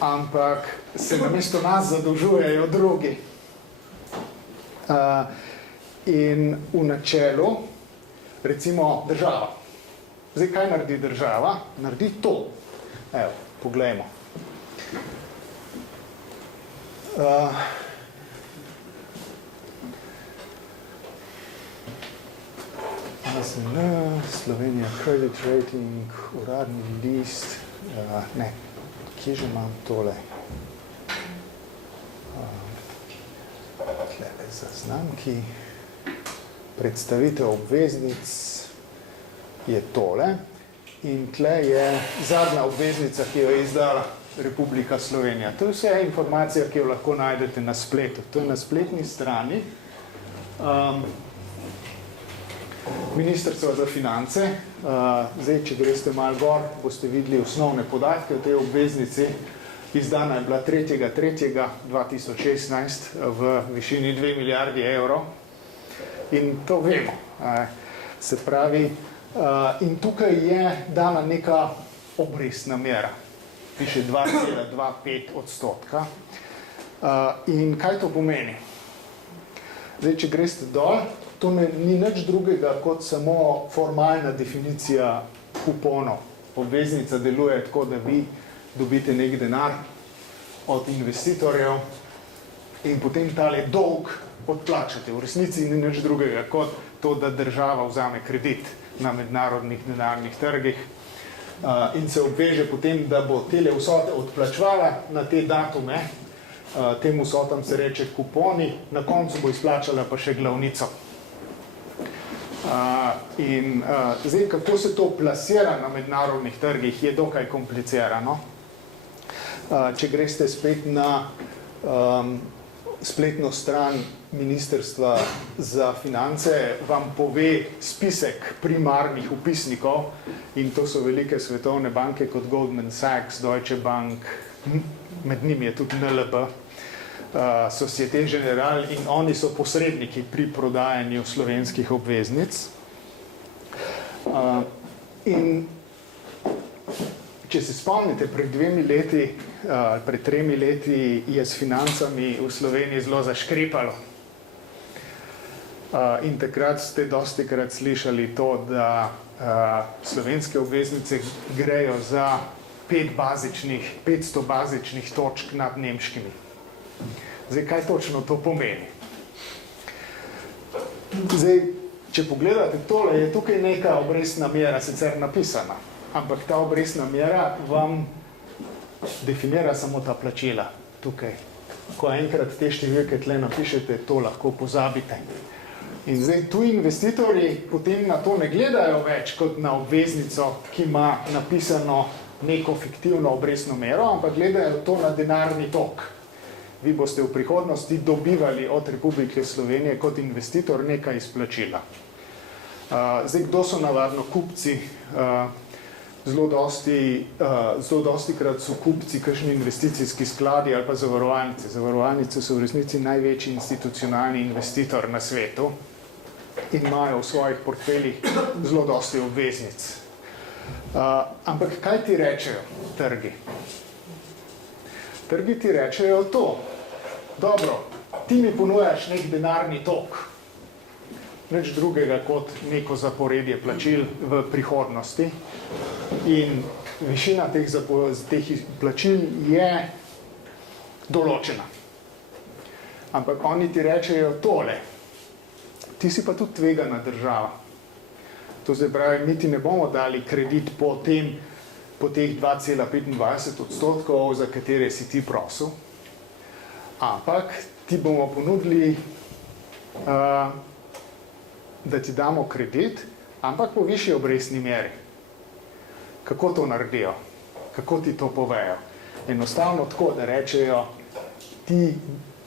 ampak se namesto nas zadolžujejo drugi. In v načelu, recimo država. Zdaj, kaj naredi država? Naredi to. Evo, poglejmo. ASN, Slovenija Credit Rating, uradni list, ne, kje že imam tole? Tlele zaznamki, predstavitev obveznic je tole in tle je zadnja obveznica, ki jo je izdala Republika Slovenija. To je vse informacija, ki jo lahko najdete na spletu. To je na spletni strani Ministrstva za finance. Zdaj, če greste malo gor, boste videli osnovne podatke o tej obveznici. Izdana je bila 3.3.2016 v višini 2 milijardi evrov. In to vemo. Se pravi, in tukaj je dana neka obrestna mera. Piše 2,25%. In kaj to pomeni? Zdaj, če greste dol, to ni nič drugega kot samo formalna definicija kuponov. Obveznica deluje tako, da vi dobite nek denar od investitorjev in potem tale dolg odplačate. V resnici ni nič drugega kot to, da država vzame kredit na mednarodnih denarnih trgih in se obveže potem, da bo tele vsote odplačvala na te datume. Tem vsotam se reče kuponi, na koncu bo izplačala pa še glavnico. In zdaj, kako se to plasira na mednarodnih trgih, je dokaj komplicirano. Če greste spet na spletno stran Ministrstva za finance vam pove spisek primarnih vpisnikov in to so velike svetovne banke kot Goldman Sachs, Deutsche Bank, med njimi je tudi NLB, Societe Generale in oni so posredniki pri prodajanju slovenskih obveznic. In če se spomnite, pred 2 leti, pred 3 leti je s financami v Sloveniji zelo zaškripalo. In takrat ste dostikrat slišali to, da slovenske obveznice grejo za 500 bazičnih točk nad nemškimi. Zdaj, kaj točno to pomeni? Zdaj, če pogledate tole, je tukaj neka obrestna mera sicer napisana, ampak ta obrestna mera vam definira samo ta plačila tukaj. Ko enkrat te številke tle napišete, to lahko pozabite. In zdaj tu investitorji potem na to ne gledajo več kot na obveznico, ki ima napisano neko fiktivno obrestno mero, ampak gledajo to na denarni tok. Vi boste v prihodnosti dobivali od Republike Slovenije kot investitor nekaj izplačila. Zdaj, kdo so navadno kupci? Zelo dosti krat so kupci kakšni investicijski skladi ali pa zavarovalnice. Zavarovalnice so v resnici največji institucionalni investitor na svetu in imajo v svojih portfeljih zelo dosti obveznic. Ampak kaj ti rečejo trgi? Trgi ti rečejo to. Dobro, ti mi ponujaš nek denarni tok. Nič drugega kot neko zaporedje plačil v prihodnosti. In višina teh plačil je določena. Ampak oni ti rečejo tole. Ti si pa tudi tvegana država. To zdaj pravi, mi ti ne bomo dali kredit po teh 2,25%, za katere si ti prosil, ampak ti bomo ponudili, da ti damo kredit, ampak po višji obrestni meri. Kako to naredijo? Kako ti to povejo? Enostavno tako, da rečejo, ti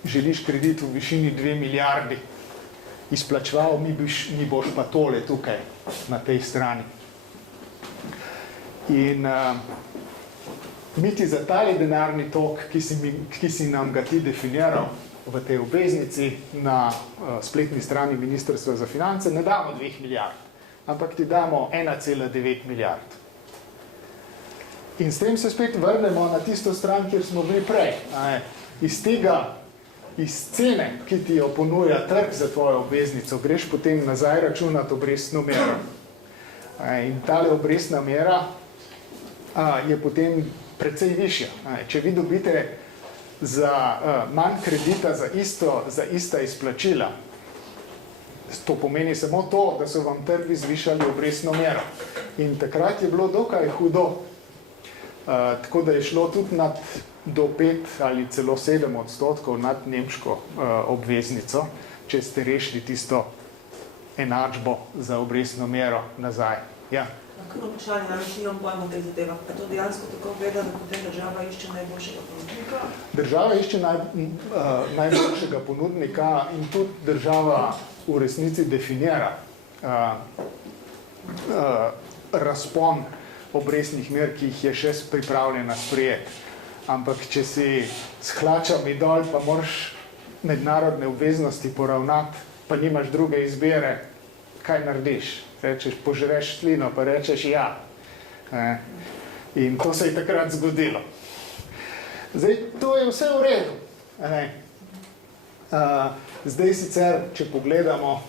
želiš kredit v višini 2 milijardi, izplačeval mi boš pa tole tukaj, na tej strani. In mi ti za tale denarni tok, ki si nam ga ti definiral v tej obveznici na spletni strani Ministrstva za finance, ne damo 2 milijard, ampak ti damo 1,9 milijard. In s tem se spet vrnemo na tisto stran, kjer smo bili prej. Iz cene, ki ti jo ponuja trg za tvojo obveznico, greš potem nazaj računati obrestno mero. In tale obrestna mera je potem precej višja. Če vi dobite za manj kredita za ista izplačila, to pomeni samo to, da so vam trgi zvišali obrestno mero. In takrat je bilo dokaj hudo. Tako da je šlo tudi do 5 ali celo 7% nad nemško obveznico, če ste rešili tisto enačbo za obrestno mero nazaj. Ja. Kako vprašanje, namreč nimam pojma v teh zadevah, pa to dejansko tako gleda, da potem država išče najboljšega ponudnika? Država išče najboljšega ponudnika in tudi država v resnici definira razpon obrestnih mer, ki jih je še pripravljena sprejeti. Ampak če si s hlačami dol, pa moraš mednarodne obveznosti poravnati, pa nimaš druge izbire, kaj narediš? Rečeš, požreš slino, pa rečeš ja. In to se je takrat zgodilo. Zdaj, to je vse v redu. Zdaj sicer, če pogledamo,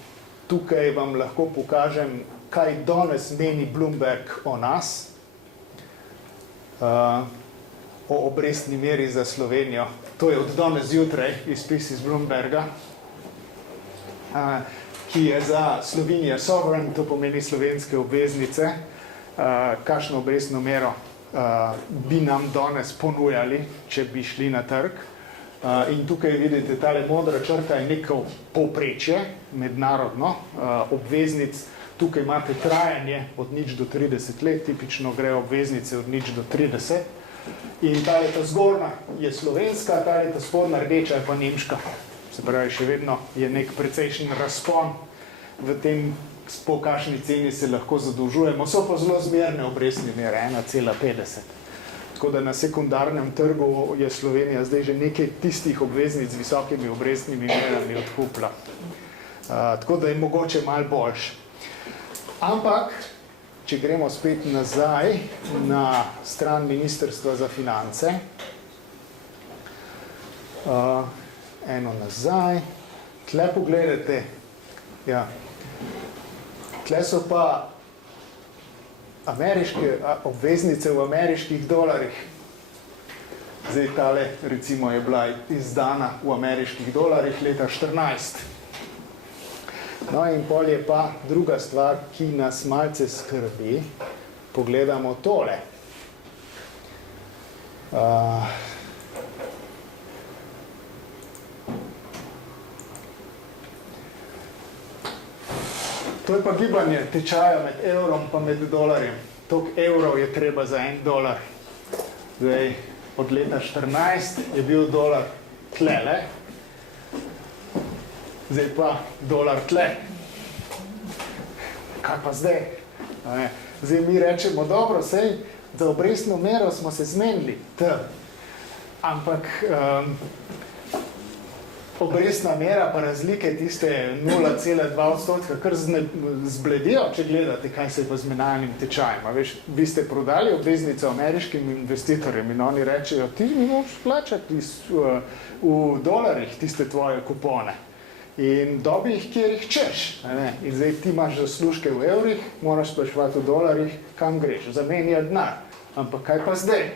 tukaj vam lahko pokažem, kaj danes meni Bloomberg o nas, o obrestni meri za Slovenijo. To je od danes zjutraj izpis iz Bloomberga, ki je za Slovenijo sovereign, to pomeni slovenske obveznice, kakšno obrestno mero bi nam danes ponujali, če bi šli na trg. In tukaj vidite, tale modra črta je neko povprečje mednarodno obveznic. Tukaj imate trajanje od 0 do 30 let, tipično grejo obveznice od 0 do 30. In ta zgornja je slovenska, ta spodnja rdeča je pa nemška. Se pravi, še vedno je nek precejšen razpon v tem, po kakšni ceni se lahko zadolžujemo. So pa zelo zmerne obrestne mere, 1,50. Tako da na sekundarnem trgu je Slovenija zdaj že nekaj tistih obveznic z visokimi obrestnimi merami odkupila. Tako da je mogoče malo boljš. Ampak, če gremo spet nazaj na stran Ministrstva za finance, eno nazaj, tle pogledate, ja, tle so pa ameriške obveznice v ameriških dolarjih. Zdaj tale, recimo, je bila izdana v ameriških dolarjih leta 14. No in pol je pa druga stvar, ki nas malce skrbi. Pogledamo tole. To je pa gibanje tečaja med evrom pa med dolarjem. Toliko evrov je treba za $1. Zdaj, od leta 14 je bil dolar tlele, zdaj pa dolar tle. Kaj pa zdaj? Zdaj mi rečemo, dobro, sej, za obrestno mero smo se zmenili, ampak obrestna mera pa razlike tiste 0,2%, kar zbledijo, če gledate, kaj se je pa z menjalnim tečajem. Veš, vi ste prodali obveznico ameriškim investitorjem in oni rečejo, ti mi moraš plačati v dolarjih tiste tvoje kupone in dobi jih, kjer jih češ. In zdaj ti imaš zaslužke v evrih, moraš plačevati v dolarjih, kam greš, zamenja denar. Ampak kaj pa zdaj?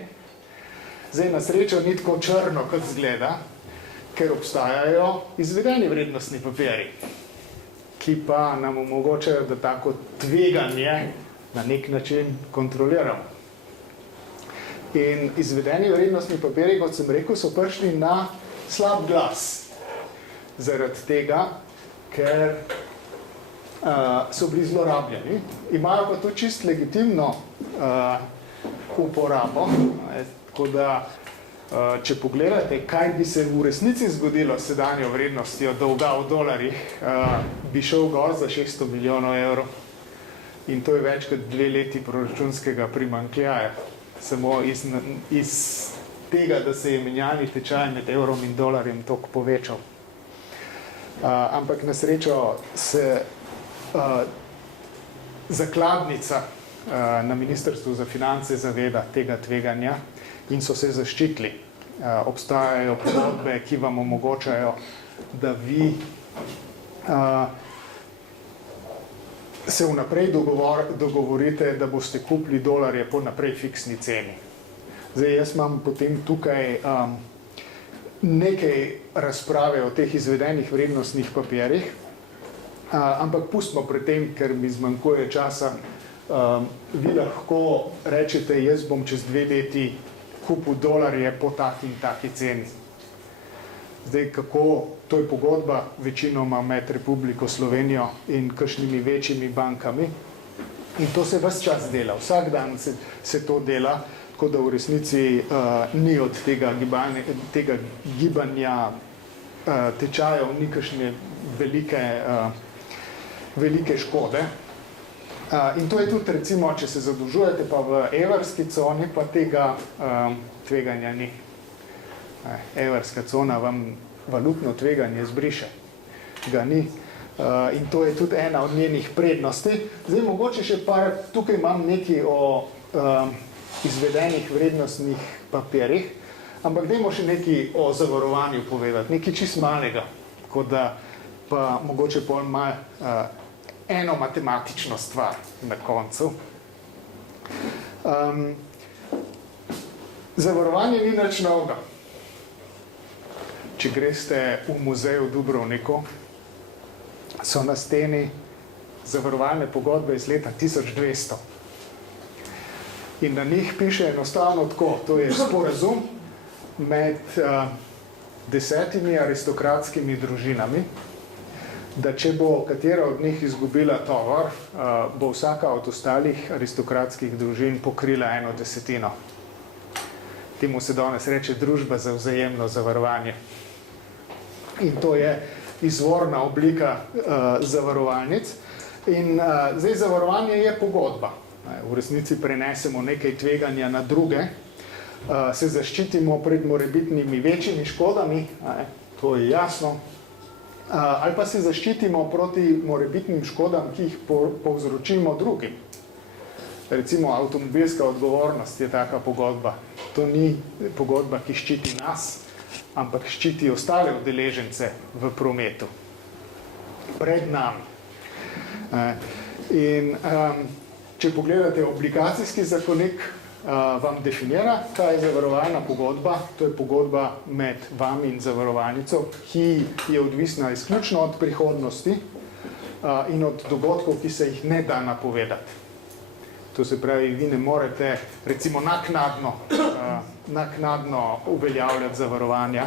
Zdaj na srečo ni tako črno, kot zgleda, ker obstajajo izvedeni vrednostni papiri, ki pa nam omogočajo, da tako tveganje na nek način kontroliramo. In izvedeni vrednostni papiri, kot sem rekel, so prišli na slab glas. Zaradi tega, ker so bili zlorabljeni. Imajo pa to čist legitimno uporabo, tako da če pogledate, kaj bi se v resnici zgodilo s sedanjo vrednostjo dolga v dolarjih, bi šel gor za 600 milijonov evrov. In to je več kot 2 leti proračunskega primanjkljaja. Samo iz tega, da se je menjalni tečaj med evrom in dolarjem toliko povečal. Ampak na srečo se zakladnica na Ministrstvu za finance zaveda tega tveganja in so se zaščitili. Obstajajo pogodbe, ki vam omogočajo, da vi se vnaprej dogovorite, da boste kupili dolarje po naprej fiksni ceni. Zdaj, jaz imam potem tukaj nekaj razprave o teh izvedenih vrednostnih papirjih, ampak pustimo pri tem, ker mi zmanjkuje časa. Vi lahko rečete, jaz bom čez 2 leti kupil dolarje po taki in taki ceni. Zdaj, kako, to je pogodba večinoma med Republiko Slovenijo in kakšnimi večjimi bankami in to se ves čas dela, vsak dan se to dela, tako da v resnici ni od tega gibanja tečajev ni kakšne velike škode. In to je tudi, recimo, če se zadolžujete pa v evrski coni, pa tega tveganja ni. Evrska cona vam valutno tveganje zbriše. Ga ni. In to je tudi ena od njenih prednosti. Zdaj, mogoče še par, tukaj imam nekaj o izvedenih vrednostnih papirjih, ampak dajmo še nekaj o zavarovanju povedati, nekaj čist malega, tako da pa mogoče pol malo eno matematično stvar na koncu. Zavarovanje ni nič novega. Če greste v muzej v Dubrovniku, so na steni zavarovalne pogodbe iz leta 1200. In na njih piše enostavno tako, to je sporazum med 10 aristokratskimi družinami, da če bo katera od njih izgubila tovar, bo vsaka od ostalih aristokratskih družin pokrila 1/10. Temu se danes reče družba za vzajemno zavarovanje. In to je izvorna oblika zavarovalnic. In zdaj zavarovanje je pogodba. V resnici prenesemo nekaj tveganja na druge, se zaščitimo pred morebitnimi večjimi škodami, to je jasno, ali pa se zaščitimo proti morebitnim škodam, ki jih povzročimo drugim. Recimo avtomobilska odgovornost je taka pogodba. To ni pogodba, ki ščiti nas, ampak ščiti ostale udeležence v prometu. Pred nami. In če pogledate obligacijski zakonik, vam definira, kaj je zavarovalna pogodba. To je pogodba med vami in zavarovalnico, ki je odvisna izključno od prihodnosti in od dogodkov, ki se jih ne da napovedati. To se pravi, vi ne morete recimo naknadno uveljavljati zavarovanja.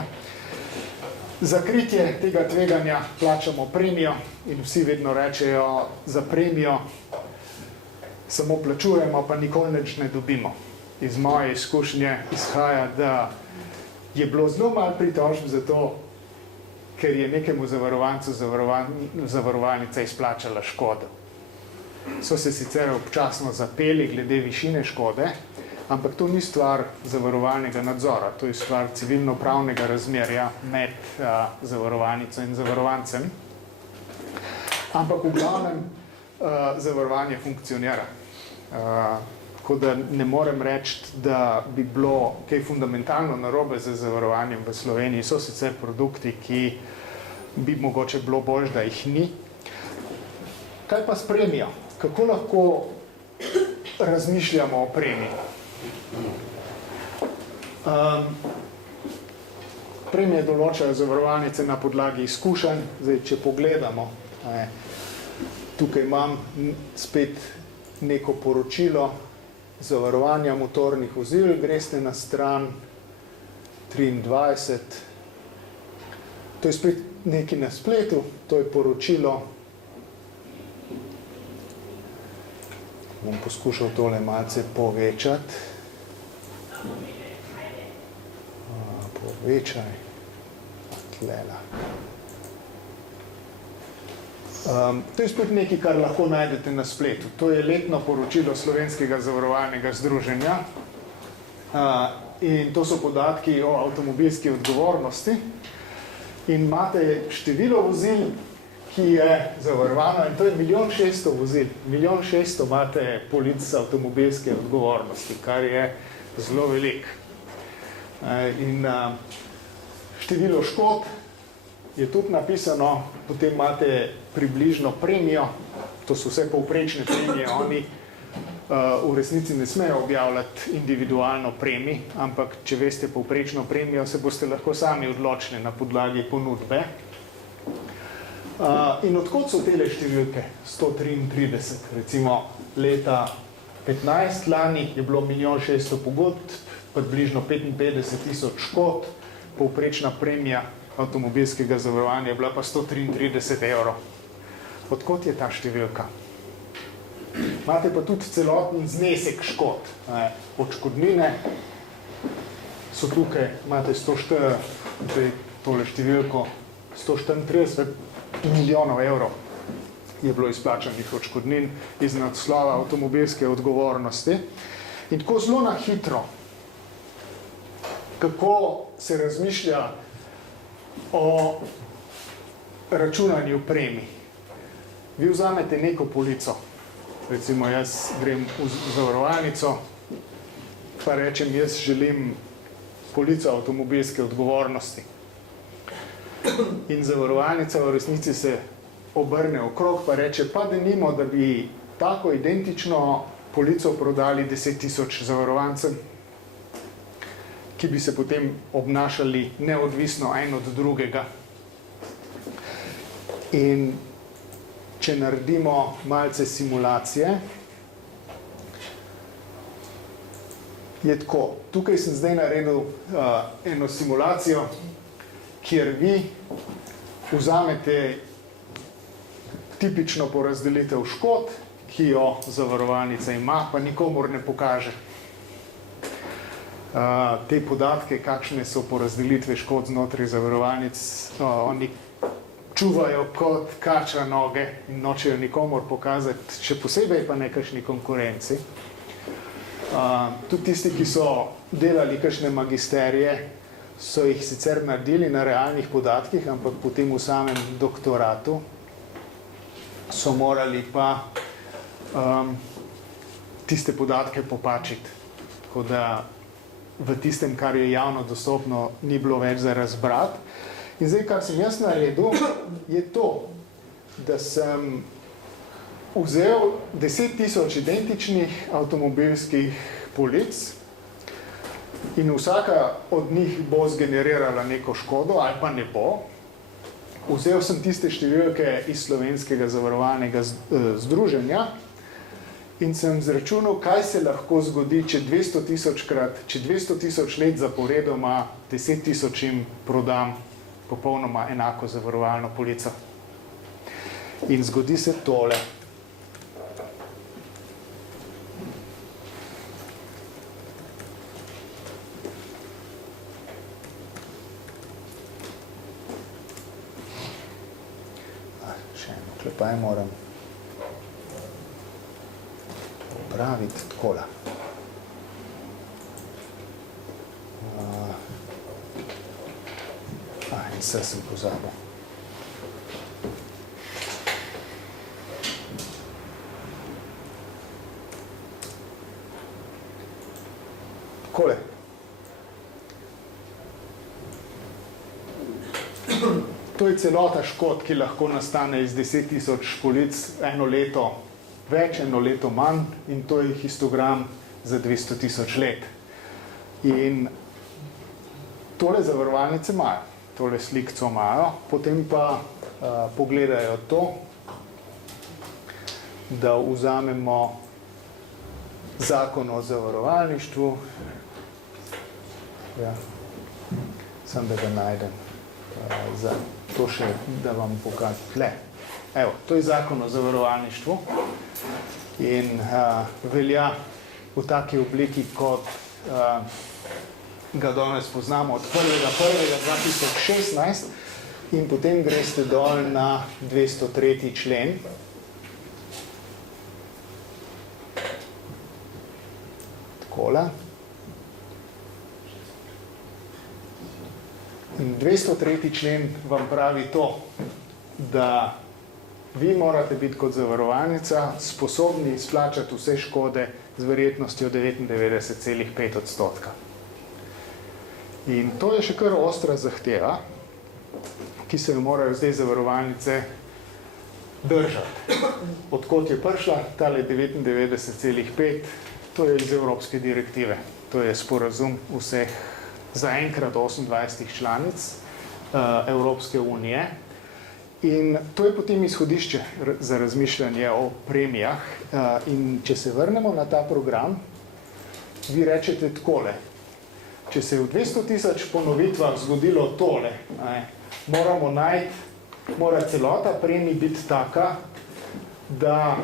Za kritje tega tveganja plačamo premijo in vsi vedno rečejo, za premijo samo plačujemo, pa nikoli nič ne dobimo. Iz moje izkušnje izhaja, da je bilo zelo malo pritožb za to, ker je nekemu zavarovancu zavarovalnica izplačala škodo. So se sicer občasno zapeli glede višine škode, ampak to ni stvar zavarovalnega nadzora, to je stvar civilno-pravnega razmerja med zavarovalnico in zavarovancem. Ampak v glavnem zavarovanje funkcionira. Tako da ne morem reči, da bi bilo kaj fundamentalno narobe z zavarovanjem v Sloveniji. So sicer produkti, ki bi mogoče bilo bolj, da jih ni. Kaj pa s premijo? Kako lahko razmišljamo o premiji? Premije določajo zavarovalnice na podlagi izkušenj. Zdaj, če pogledamo, tukaj imam spet neko poročilo zavarovanja motornih vozil, greste na stran 23. To je spet nekaj na spletu, to je poročilo. Bom poskušal tole malce povečati. Povečaj. Tlela. To je spet nekaj, kar lahko najdete na spletu. To je letno poročilo Slovenskega zavarovalnega združenja. In to so podatki o avtomobilski odgovornosti. In imate število vozil, ki je zavarovano, in to je 1.600.000 vozil. 1.600.000 imate polic avtomobilske odgovornosti, kar je zelo veliko. In število škod je tudi napisano, potem imate približno premijo, to so vse povprečne premije, oni v resnici ne smejo objavljati individualno premij, ampak če veste povprečno premijo, se boste lahko sami odločili na podlagi ponudbe. In odkot so tele številke? 133, recimo leta 15 lani je bilo 1.600.000 pogodb, približno 55.000 škod, povprečna premija avtomobilskega zavarovanja je bila pa 133 evrov. Odkot je ta številka? Imate pa tudi celoten znesek škod. Odškodnine so tukaj, imate 104, tole številko, 134 milijonov evrov je bilo izplačanih odškodnin iz naslova avtomobilske odgovornosti. In tako zelo na hitro, kako se razmišlja o računanju premij. Vi vzamete neko polico, recimo jaz grem v zavarovalnico, pa rečem, jaz želim polico avtomobilske odgovornosti. In zavarovalnica v resnici se obrne okrog, pa reče, pa denimo, da bi tako identično polico prodali 10.000 zavarovancem, ki bi se potem obnašali neodvisno en od drugega. In če naredimo malce simulacije, je tako. Tukaj sem zdaj naredil eno simulacijo, kjer vi vzamete tipično porazdelitev škod, ki jo zavarovalnica ima, pa nikomur ne pokaže. te podatke, kakšne so porazdelitve škod znotraj zavarovalnic, oni čuvajo kot kača noge in nočejo nikomor pokazati, še posebej pa nekakšni konkurenci. Tudi tisti, ki so delali kakšne magisterije, so jih sicer naredili na realnih podatkih, ampak potem v samem doktoratu so morali pa tiste podatke popačiti. Tako da v tistem, kar je javno dostopno, ni bilo več za razbrati. In zdaj, kar sem jaz naredil, je to, da sem vzel 10.000 identičnih avtomobilskih polic in vsaka od njih bo zgenerirala neko škodo ali pa ne bo. Vzel sem tiste številke iz Slovenskega zavarovalnega združenja in sem izračunal, kaj se lahko zgodi, če 200.000 let zaporedoma 10.000 prodam popolnoma enako zavarovalno polico. In zgodi se tole. Še eno klepaj moram opraviti takole. In vse sem pozabil. Takole. To je celota škod, ki lahko nastane iz 10.000 polic eno leto več, eno leto manj, in to je histogram za 200.000 let. In tole zavarovalnice imajo, tole slikco imajo, potem pa pogledajo to, da vzamemo zakon o zavarovalništvu, ja, sem da ga najdem, za to še, da vam pokažem. Tle, evo, to je zakon o zavarovalništvu in velja v taki obliki, kot ga danes poznamo od 1.1.2016 in potem greste dol na 203. člen. Takole. In 203. člen vam pravi to, da vi morate biti kot zavarovalnica sposobni izplačati vse škode z verjetnostjo 99,5%. In to je še kar ostra zahteva, ki se jo morajo zdaj zavarovalnice držati. Odkot je prišla tale 99,5%, to je iz Evropske direktive. To je sporazum vseh zaenkrat 28 članic Evropske unije. In to je potem izhodišče za razmišljanje o premijah. In če se vrnemo na ta program, vi rečete takole. Če se je v 200.000 ponovitvah zgodilo tole, mora celota premij biti taka, da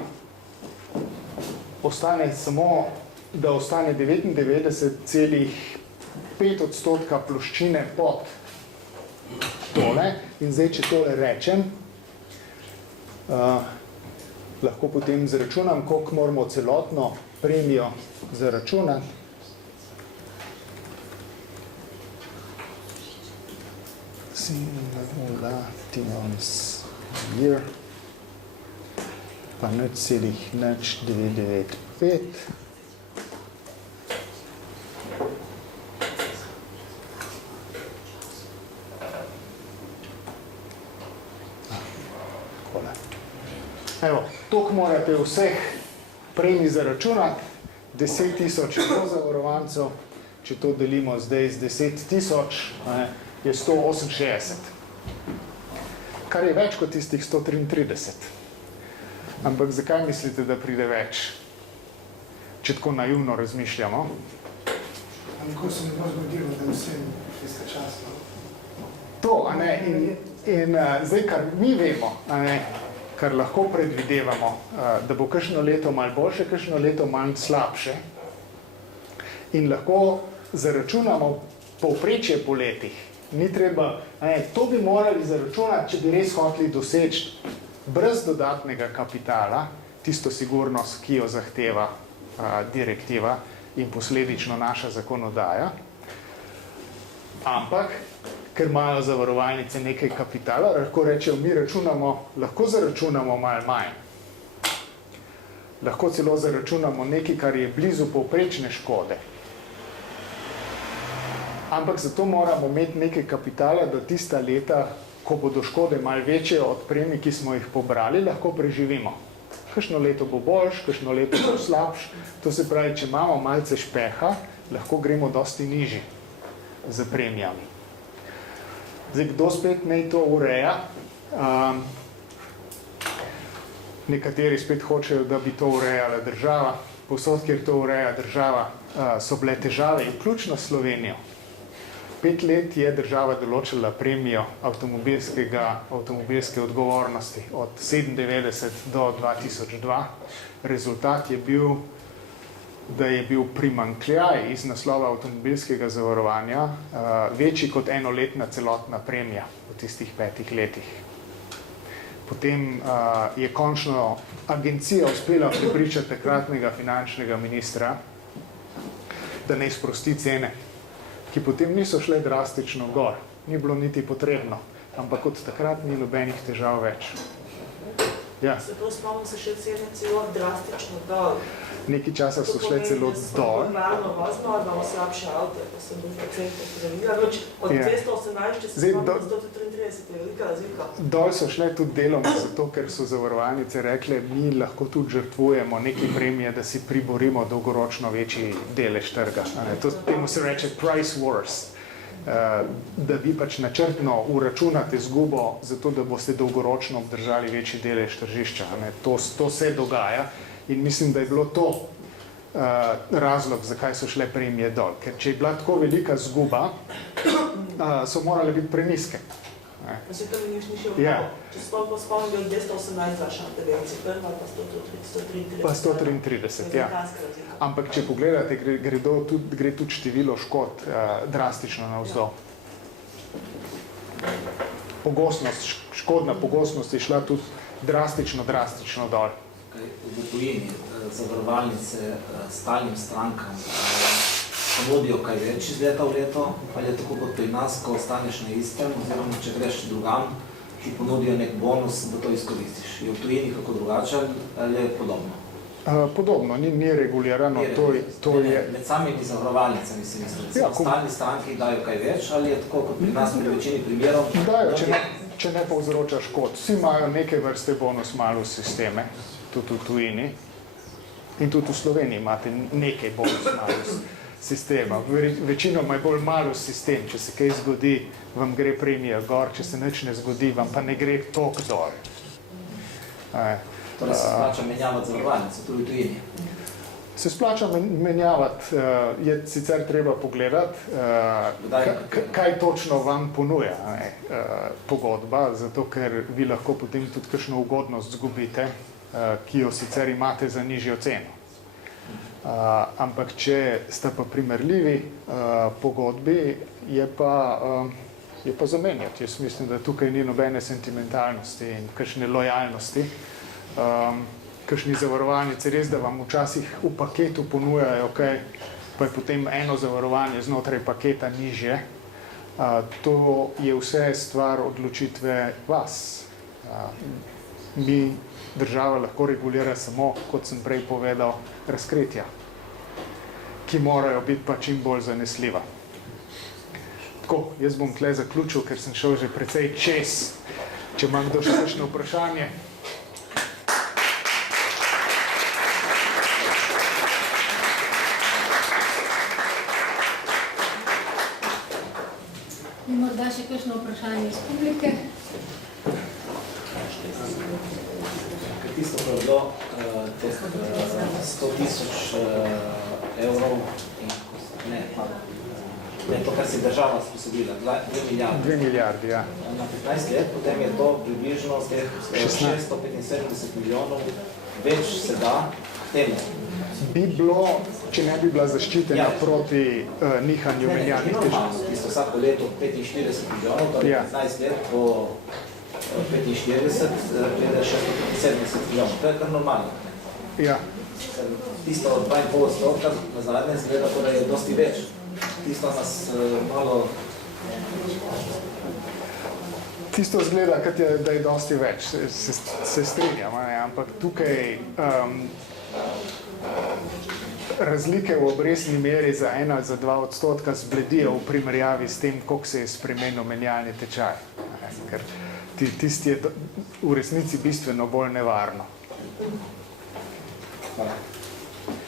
ostane 99,5% ploščine pod tole. In zdaj, če tole rečem, lahko potem zračunam, koliko moramo celotno premijo zaračunati. Simulations year pa 0,995. Evo, toliko morate vseh premij zaračunati, 10.000 zavarovancev, če to delimo zdaj z 10.000, je 168, kar je več kot tistih 133. Ampak zakaj mislite, da pride več, če tako naivno razmišljamo? Nikoli se ne bo zgodilo, da vsem istočasno. To, in zdaj, kar mi vemo, kar lahko predvidevamo, da bo kakšno leto malo boljše, kakšno leto manj slabše, in lahko zaračunamo povprečje po letih. Ni treba, to bi morali zaračunati, če bi res hoteli doseči brez dodatnega kapitala, tisto sigurnost, ki jo zahteva direktiva in posledično naša zakonodaja. Ampak, ker imajo zavarovalnice nekaj kapitala, lahko rečejo, mi lahko zaračunamo malo manj. Lahko celo zaračunamo nekaj, kar je blizu povprečne škode. Ampak zato moramo imeti nekaj kapitala, da tista leta, ko bodo škode malo večje od premij, ki smo jih pobrali, lahko preživimo. Kakšno leto bo boljš, kakšno leto bo slabš. To se pravi, če imamo malce špeha, lahko gremo dosti nižji z premijami. Zdaj, kdo spet naj to ureja? Nekateri spet hočejo, da bi to urejala država. Povsod, kjer to ureja država, so bile težave, vključno s Slovenijo. 5 let je država določila premijo avtomobilske odgovornosti od 97 do 2002. Rezultat je bil, da je bil primanjkljaj iz naslova avtomobilskega zavarovanja večji kot enoletna celotna premija v tistih 5 letih. Potem je končno agencija uspela prepričati takratnega finančnega ministra, da ne sprosti cene, ki potem niso šle drastično gor. Ni bilo niti potrebno, ampak od takrat ni nobenih težav več. Ja. Se prav spomnim se še cene celo drastično dol. Nekaj časa so šle celo dol. To pomeni, da smo normalno vozno, ali imamo slabše avte, pa sem bil procent pozavila. Od 218, če se spomnim, 133 je velika razlika. Dol so šle tudi deloma zato, ker so zavarovalnice rekle, mi lahko tudi žrtvujemo neke premije, da si priborimo dolgoročno večji delež trga. Temu se reče price wars. Da vi pač načrtno uračunate izgubo zato, da boste dolgoročno obdržali večji delež tržišča. To se dogaja in mislim, da je bilo to razlog, zakaj so šle premije dol. Ker če je bila tako velika izguba, so morale biti prenizke. Se to mi ni še vprav. Če spomnim, bil 218 vaša na TV-ci, prva pa 133. Pa 133, ja. Ampak če pogledate, gre tudi število škod drastično navzdol. Škodna pogostnost je šla tudi drastično dol. V tujini zavarovalnice stalnim strankam ponudijo kaj več iz leta v leto, ali je tako kot pri nas, ko ostaneš na istem, oziroma če greš drugam, ti ponudijo nek bonus, da to izkoristiš. Je v tujini kako drugače ali je podobno? Podobno, ni regulirano. Med samimi zavarovalnicami se mislim, stalni stranki dajo kaj več, ali je tako kot pri nas pri večini primerov? Dajo, če ne povzroča škod. Vsi imajo neke vrste bonus-malus sisteme, tudi v tujini. In tudi v Sloveniji imate nekaj bonus-malus sistema. Večinoma je bolj malus sistem. Če se kaj zgodi, vam gre premija gor, če se nič ne zgodi, vam pa ne gre tok dol. Torej se splača menjavati zavarovalnice, tudi v tujini? Se splača menjavati, je sicer treba pogledati, kaj točno vam ponuja pogodba, zato ker vi lahko potem tudi kakšno ugodnost zgubite, ki jo sicer imate za nižjo ceno. Ampak če sta pa primerljivi pogodbi, je pa zamenjati. Jaz mislim, da tukaj ni nobene sentimentalnosti in kakšne lojalnosti. Kakšni zavarovalnice res, da vam včasih v paketu ponujajo kaj, pa je potem eno zavarovanje znotraj paketa nižje. To je vse stvar odločitve vas. Mi država lahko regulira samo, kot sem prej povedal, razkritja, ki morajo biti pa čim bolj zanesljiva. Tako, jaz bom tle zaključil, ker sem šel že precej čez. Če ima kdo še kakšno vprašanje? In morda še kakšno vprašanje iz publike? Tisto, ko je bilo 100 000 evrov, ne, to, kar si država sposobila, 2 milijardi. 2 milijardi, ja. Na 15 let, potem je to približno 675 milijonov, več se da, temu. Bi bilo, če ne bi bila zaščitena Ja. proti nihanju Ni menjalnih tečajev. normalno, tisto vsako leto 45 milijonov, torej Ja. 15 let po 45 pride 670 milijonov. To je kar normalno. Ja. Ker tisto 2,5% na zadnje zgleda, da je dosti več. Tisto nas malo... Tisto zgleda, kot je, da je dosti več, se strinjam, ne? Ampak tukaj razlike v obrestni meri za 1 ali za 2% zbledijo v primerjavi s tem, koliko se je spremenil menjalni tečaj. Ker tisti je v resnici bistveno bolj nevarno.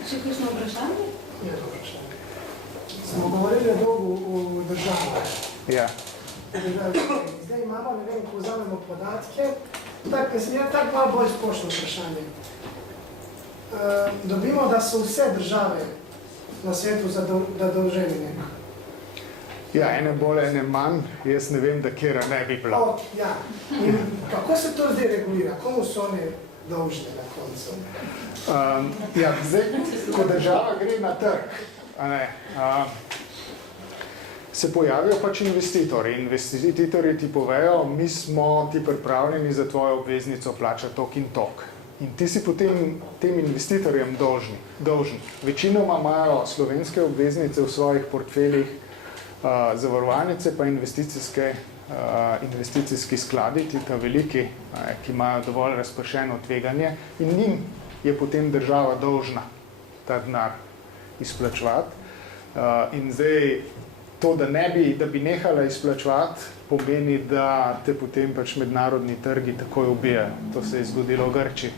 Še kakšno vprašanje? Je to vprašanje. Smo govorili dolgo o državah. Ja. Zdaj imamo, ne vem, ko vzamemo podatke, tako malo bolj splošno vprašanje. Dobimo, da so vse države na svetu zadolženi nekaj. Ja, ene bolj, ene manj, jaz ne vem, da kjera ne bi bila. Ja. In kako se to zdaj regulira? Komu so oni dolžni na koncu? Ja, zdaj, ko država gre na trg, a ne, se pojavijo pač investitorji. Investitorji ti povejo, mi smo ti pripravljeni za tvojo obveznico plačati tok in tok. In ti si potem tem investitorjem dolžni. Večinoma imajo slovenske obveznice v svojih portfeljih, zavarovalnice pa investicijski skladi, ti ta veliki, ki imajo dovolj razpršeno tveganje in njim je potem država dolžna ta denar izplačevati. In zdaj to, da bi nehala izplačevati, pomeni, da te potem pač mednarodni trgi takoj ubijajo. To se je zgodilo v Grčiji.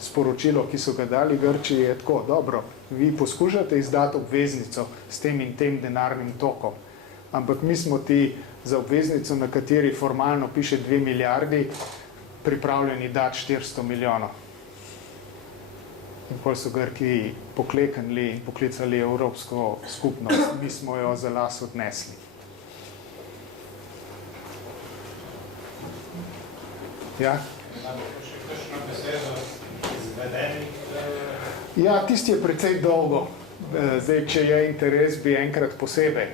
Sporočilo, ki so ga dali Grčiji, je tako, dobro, vi poskušate izdati obveznico s tem in tem denarnim tokom, ampak mi smo ti za obveznico, na kateri formalno piše 2 milijardi, pripravljeni dati 400 milijonov. In potem so Grki pokleknili in poklicali Evropsko skupnost, mi smo jo za las odnesli. Ja? Še kakšno besedo izvedenih? Ja, tisti je precej dolgo. Zdaj, če je interes, bi enkrat posebej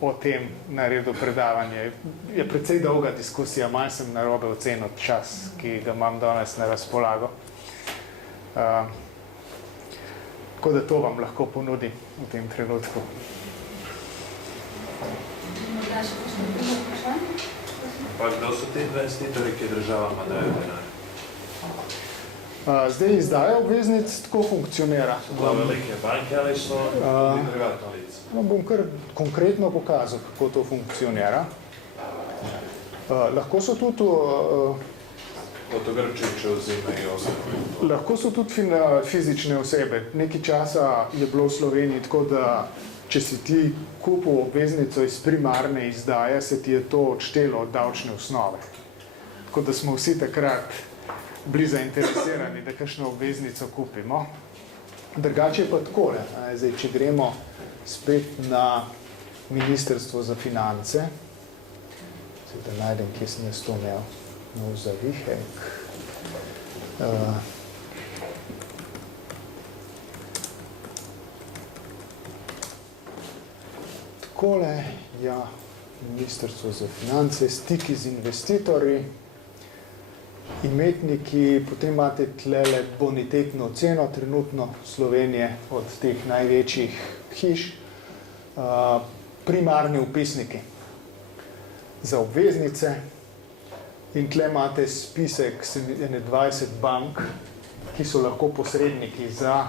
o tem naredil predavanje. Je precej dolga diskusija, malo sem narobe ocenil čas, ki ga imam danes na razpolago. Tako da to vam lahko ponudim v tem trenutku. Morda še kakšno drugo vprašanje? Pa kdo so ti investitorji, ki državama dajo denar? Zdaj izdaja obveznic tako funkcionira. So velike banke ali so privatna lica? Bom kar konkretno pokazal, kako to funkcionira. Lahko so tudi Kot v Grčiji, če vzimejo osebe. lahko so tudi fizične osebe. Nekaj časa je bilo v Sloveniji tako, da če si ti kupil obveznico iz primarne izdaje, se ti je to odštelo od davčne osnove. Tako da smo vsi takrat bili zainteresirani, da kakšno obveznico kupimo. Drugače je pa takole. Zdaj, če gremo spet na Ministrstvo za finance, da najdem, kje sem jaz to imel, nov zavihek. Takole, ja, Ministrstvo za finance, stiki z investitorji, imetniki, potem imate tlele bonitetno oceno, trenutno Slovenije od teh največjih hiš, primarni vpisniki za obveznice in tle imate spisek 20 bank, ki so lahko posredniki za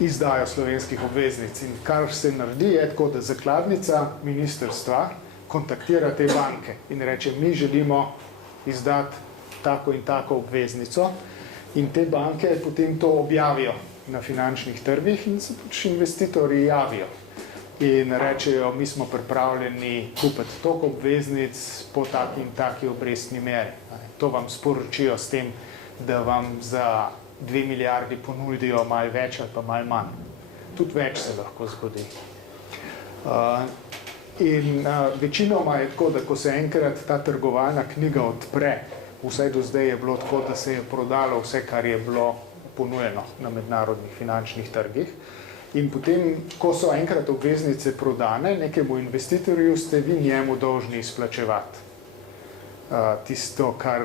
izdajo slovenskih obveznic. In kar se naredi je tako, da zakladnica ministrstva kontaktira te banke in reče, mi želimo izdati tako in tako obveznico in te banke potem to objavijo na finančnih trgih in se pač investitorji javijo in rečejo, mi smo pripravljeni kupiti toliko obveznic po taki in taki obrestni meri. To vam sporočijo s tem, da vam za 2 milijardi ponudijo malo več ali pa malo manj. Tudi več se lahko zgodi. Večinoma je tako, da ko se enkrat ta trgovalna knjiga odpre, Vsaj do zdaj je bilo tako, da se je prodalo vse, kar je bilo ponujeno na mednarodnih finančnih trgih. In potem, ko so enkrat obveznice prodane, nekemu investitorju ste vi njemu dolžni izplačevati tisto, kar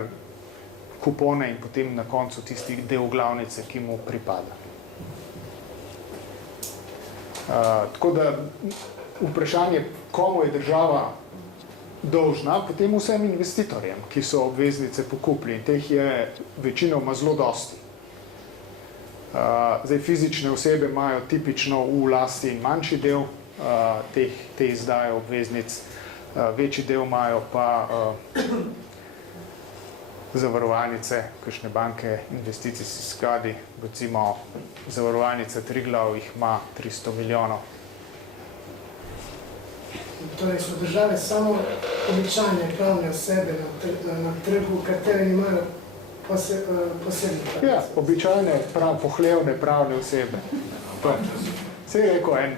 kupone in potem na koncu tisti del glavnice, ki mu pripada. Tako da vprašanje, komu je država dolžna, potem vsem investitorjem, ki so obveznice pokupili, in teh je večinoma zelo dosti. Zdaj, fizične osebe imajo tipično v lasti in manjši del te izdaje obveznic, večji del imajo pa zavarovalnice, kakšne banke, investicijski skladi, recimo zavarovalnica Triglav jih ima 300 milijonov. Torej so države samo običajne pravne osebe na trgu, katere imajo posebne. Ja, običajne pohlevne pravne osebe. Se je rekel en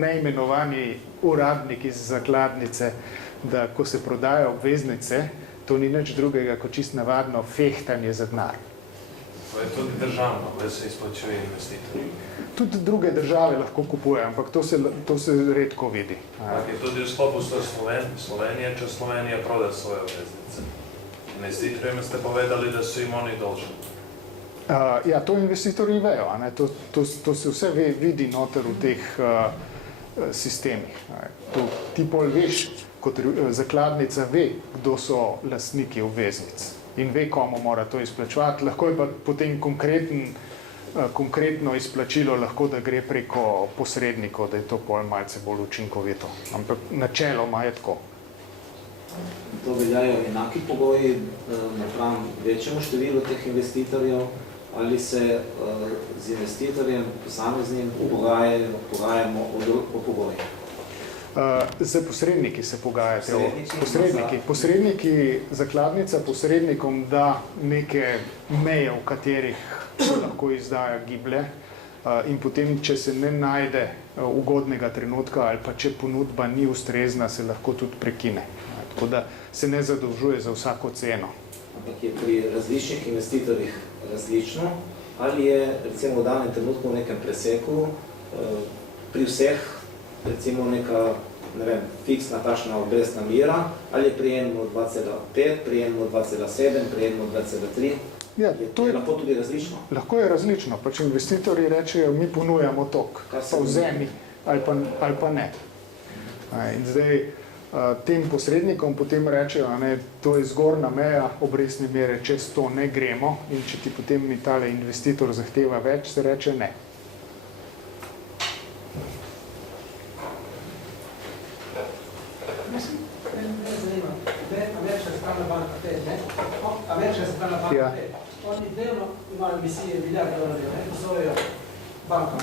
neimenovani uradnik iz zakladnice, da ko se prodajo obveznice, to ni nič drugega kot čisto navadno fehtanje za denar. To je tudi državno, da se izplačuje investitorji. Tudi druge države lahko kupujejo, ampak to se redko vidi. Je tudi v sklopu Slovenije, če Slovenija proda svoje obveznice. Investitorjem ste povedali, da so jim oni dolžni. Ja, to investitorji vejo, to se vse vidi noter v teh sistemih. Ti pol veš, kot zakladnica ve, kdo so lastniki obveznic in ve, komu mora to izplačevati. Lahko je pa potem konkretno izplačilo, lahko da gre preko posrednikov, da je to pol malce bolj učinkovito. Ampak načeloma je tako. To veljajo enaki pogoji napram večjemu številu teh investitorjev, ali se z investitorjem posameznim pogajamo o pogojih? Z posredniki se pogajate. Posredniki, zakladnica posrednikom da neke meje, v katerih se lahko izdaja giblje, in potem, če se ne najde ugodnega trenutka ali pa če ponudba ni ustrezna, se lahko tudi prekine. Tako da se ne zadolžuje za vsako ceno. Ampak je pri različnih investitorjih različno, ali je recimo v danem trenutku v nekem preseku pri vseh recimo neka, ne vem, fiksna takšna obrestna mera, ali je pri enem 2,5, pri enem 2,7, pri enem 2,3? Ja, je lahko tudi različno? Lahko je različno, pač investitorji rečejo, mi ponujamo tok, pa vzemi ali pa ne. In zdaj tem posrednikom potem rečejo, to je zgornja meja obrestne mere, čez to ne gremo, in če ti potem tale investitor zahteva več, se reče ne. Američka centralna banka, oni dnevno imajo emisije milijarde dolarjev, posojajo bankam.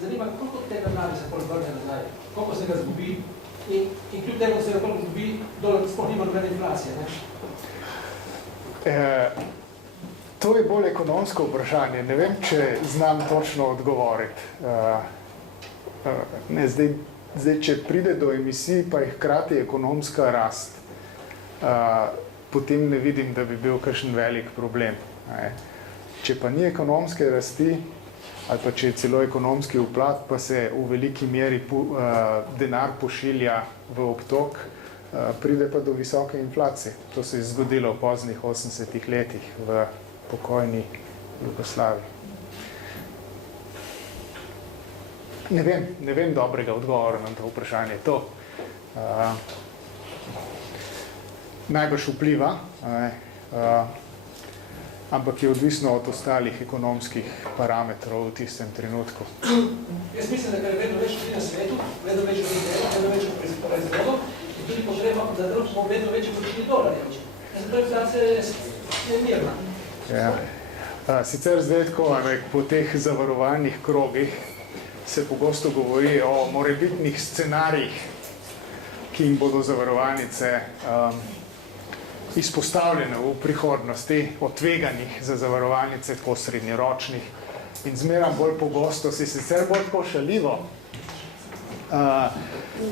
Zanima, koliko tega denarja se vrne nazaj, koliko se ga zgubi in kljub temu se ga koliko zgubi, sploh nima nobene inflacije. To je bolj ekonomsko vprašanje. Ne vem, če znam točno odgovoriti. Zdaj, če pride do emisij, pa je hkrati ekonomska rast, potem ne vidim, da bi bil kakšen velik problem. Če pa ni ekonomske rasti, ali pa če je celo ekonomski upad, pa se v veliki meri denar pošilja v obtok, pride pa do visoke inflacije. To se je zgodilo v poznih 80-ih letih v pokojni Jugoslaviji. Ne vem dobrega odgovora na to vprašanje. To najbrž vpliva, ampak je odvisno od ostalih ekonomskih parametrov v tistem trenutku. Jaz mislim, da je vedno več ljudi na svetu, vedno več ljudi dela, vedno več proizvodov in tudi potreba, da smo vedno večji količini dolarjev. Zato je mirna. Sicer zdaj tako, po teh zavarovalnih krogih se pogosto govori o morebitnih scenarijih, ki jim bodo zavarovalnice izpostavljene v prihodnosti, o tveganjih za zavarovalnice, tako srednjeročnih. In zmeraj bolj pogosto si sicer bolj tako šaljivo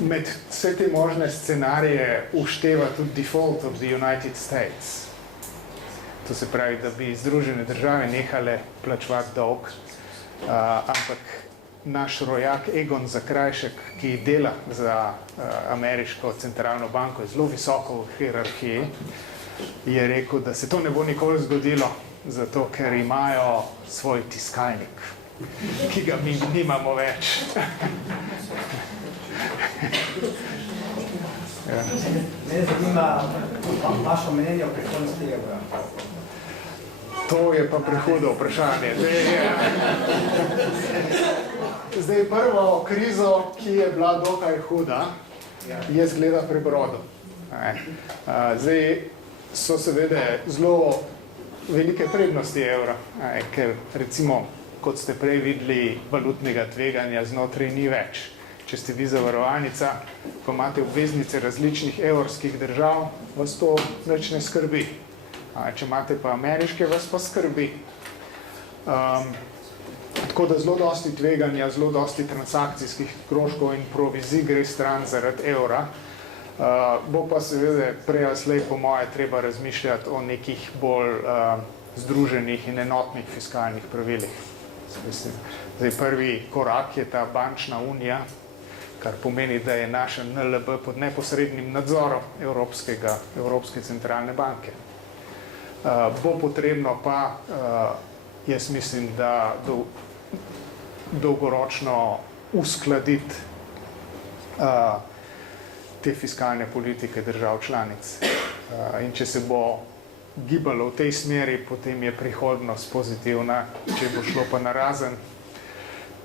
med vse te možne scenarije ušteva tudi default of the United States. To se pravi, da bi Združene države nehale plačevati dolg, ampak naš rojak Egon Zakrajšek, ki dela za ameriško centralno banko, je zelo visoko v hierarhiji, je rekel, da se to ne bo nikoli zgodilo, zato ker imajo svoj tiskalnik, ki ga mi nimamo več. Mene zanima vaše mnenje o prihodnosti evra. To je pa prehudo vprašanje. Zdaj prvo krizo, ki je bila dokaj huda, je zgleda prebrodil. Zdaj so seveda zelo velike prednosti evra, ker recimo, kot ste prej videli, valutnega tveganja znotraj ni več. Če ste vi zavarovalnica, pa imate obveznice različnih evrskih držav, vas to nič ne skrbi. Če imate pa ameriške, vas pa skrbi. Tako da zelo dosti tveganja, zelo dosti transakcijskih stroškov in provizij gre stran zaradi evra. Bo pa seveda prej ali slej po moje treba razmišljati o nekih bolj združenih in enotnih fiskalnih pravilih. Zdaj, prvi korak je ta bančna unija, kar pomeni, da je naša NLB pod neposrednim nadzorom Evropske centralne banke. Bo potrebno pa, jaz mislim, da dolgoročno uskladiti te fiskalne politike držav članic. In če se bo gibalo v tej smeri, potem je prihodnost pozitivna, če bo šlo pa narazen,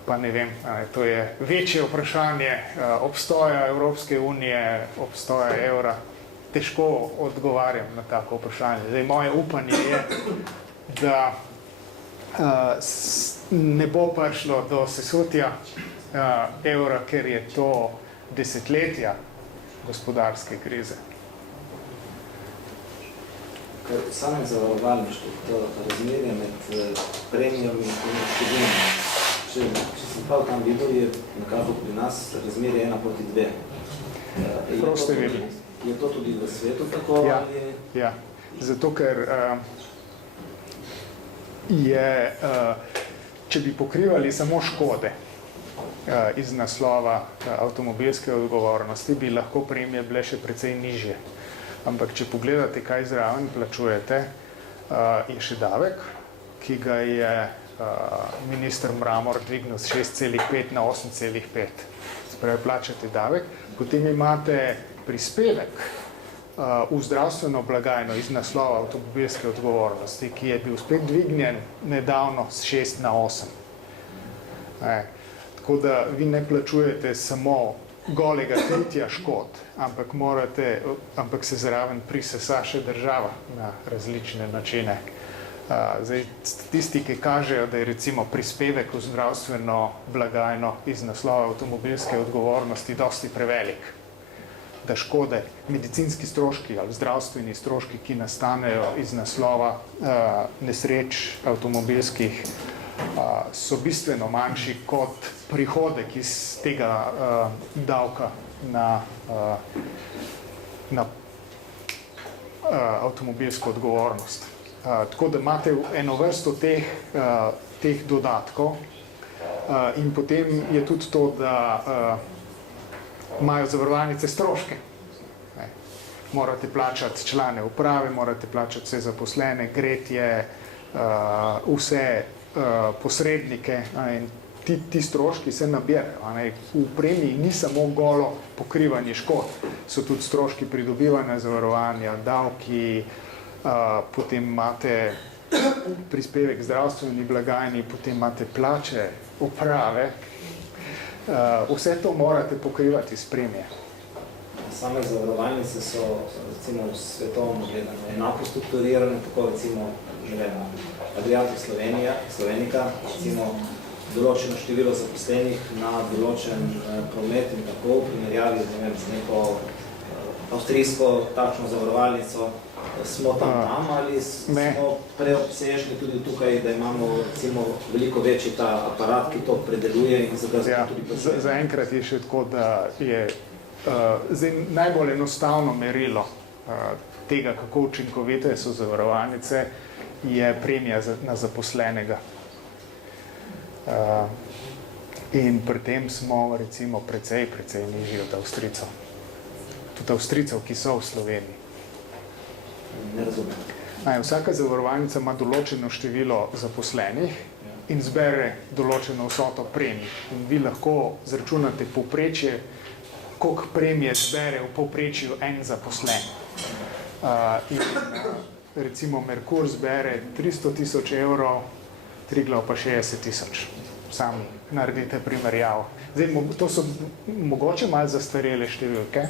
pa ne vem, to je večje vprašanje obstoja Evropske unije, obstoja evra. Težko odgovarjam na tako vprašanje. Zdaj, moje upanje je, da ne bo prišlo do sesutja evra, ker je to desetletja gospodarske krize. Ker samem zavarovalništvu, to razmerje med premijami in odškodninami, če sem prav tam videl, je nekako pri nas razmerje 1:2. Prav ste videli. Je to tudi v svetu tako? Ja, zato ker če bi pokrivali samo škode iz naslova avtomobilske odgovornosti, bi lahko premije bile še precej nižje. Ampak če pogledate, kaj zraven plačujete, je še davek, ki ga je minister Mramor dvignil z 6,5 na 8,5. Spravi, plačate davek, potem imate prispevek v zdravstveno blagajno iz naslova avtomobilske odgovornosti, ki je bil spet dvignjen nedavno z 6 na 8. Tako da vi ne plačujete samo golega kritja škod, ampak se zraven prisesa še država na različne načine. Zdaj, statistike kažejo, da je recimo prispevek v zdravstveno blagajno iz naslova avtomobilske odgovornosti dosti prevelik. Da škode, medicinski stroški ali zdravstveni stroški, ki nastanejo iz naslova nesreč avtomobilskih, so bistveno manjši kot prihodek iz tega davka na avtomobilsko odgovornost. Tako da imate eno vrsto teh dodatkov in potem je tudi to, da imajo zavarovalnice stroške. Morate plačati člane uprave, morate plačati vse zaposlene, gretje, vse posrednike in ti stroški se nabirajo. V premiji ni samo golo pokrivanje škod, so tudi stroški pridobivanja zavarovanja, davki, potem imate prispevek zdravstveni blagajni, potem imate plače, uprave. Vse to morate pokrivati iz premije. Same zavarovalnice so recimo svetovno gledano enako strukturirane, tako recimo Adriatic Slovenica, recimo določeno število zaposlenih na določen promet in tako v primerjavi z neko avstrijsko takšno zavarovalnico smo tam ali smo preobsežni tudi tukaj, da imamo recimo veliko večji ta aparat, ki to predeluje in zadržuje tudi počuje? Zaenkrat je še tako, da je najbolj enostavno merilo tega, kako učinkovite so zavarovalnice, je premija na zaposlenega. In pri tem smo recimo precej nižji od Avstrijcev. Tudi Avstrijcev, ki so v Sloveniji. Ne razumem. Vsaka zavarovalnica ima določeno število zaposlenih in zbere določeno vsoto premij. In vi lahko zračunate povprečje, koliko premije zbere v povprečju en zaposlen. Recimo Merkur zbere 300.000 evrov, Triglav pa 60.000. Sam naredite primerjavo. Zdaj, to so mogoče malo zastarele številke,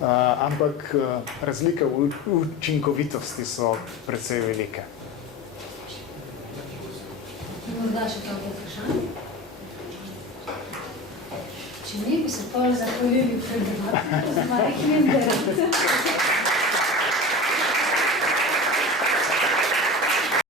ampak razlike v učinkovitosti so precej velike. Morda še kakšno vprašanje? Če ne, bi se pa zahvalili v predavatelju, z Marek Lender.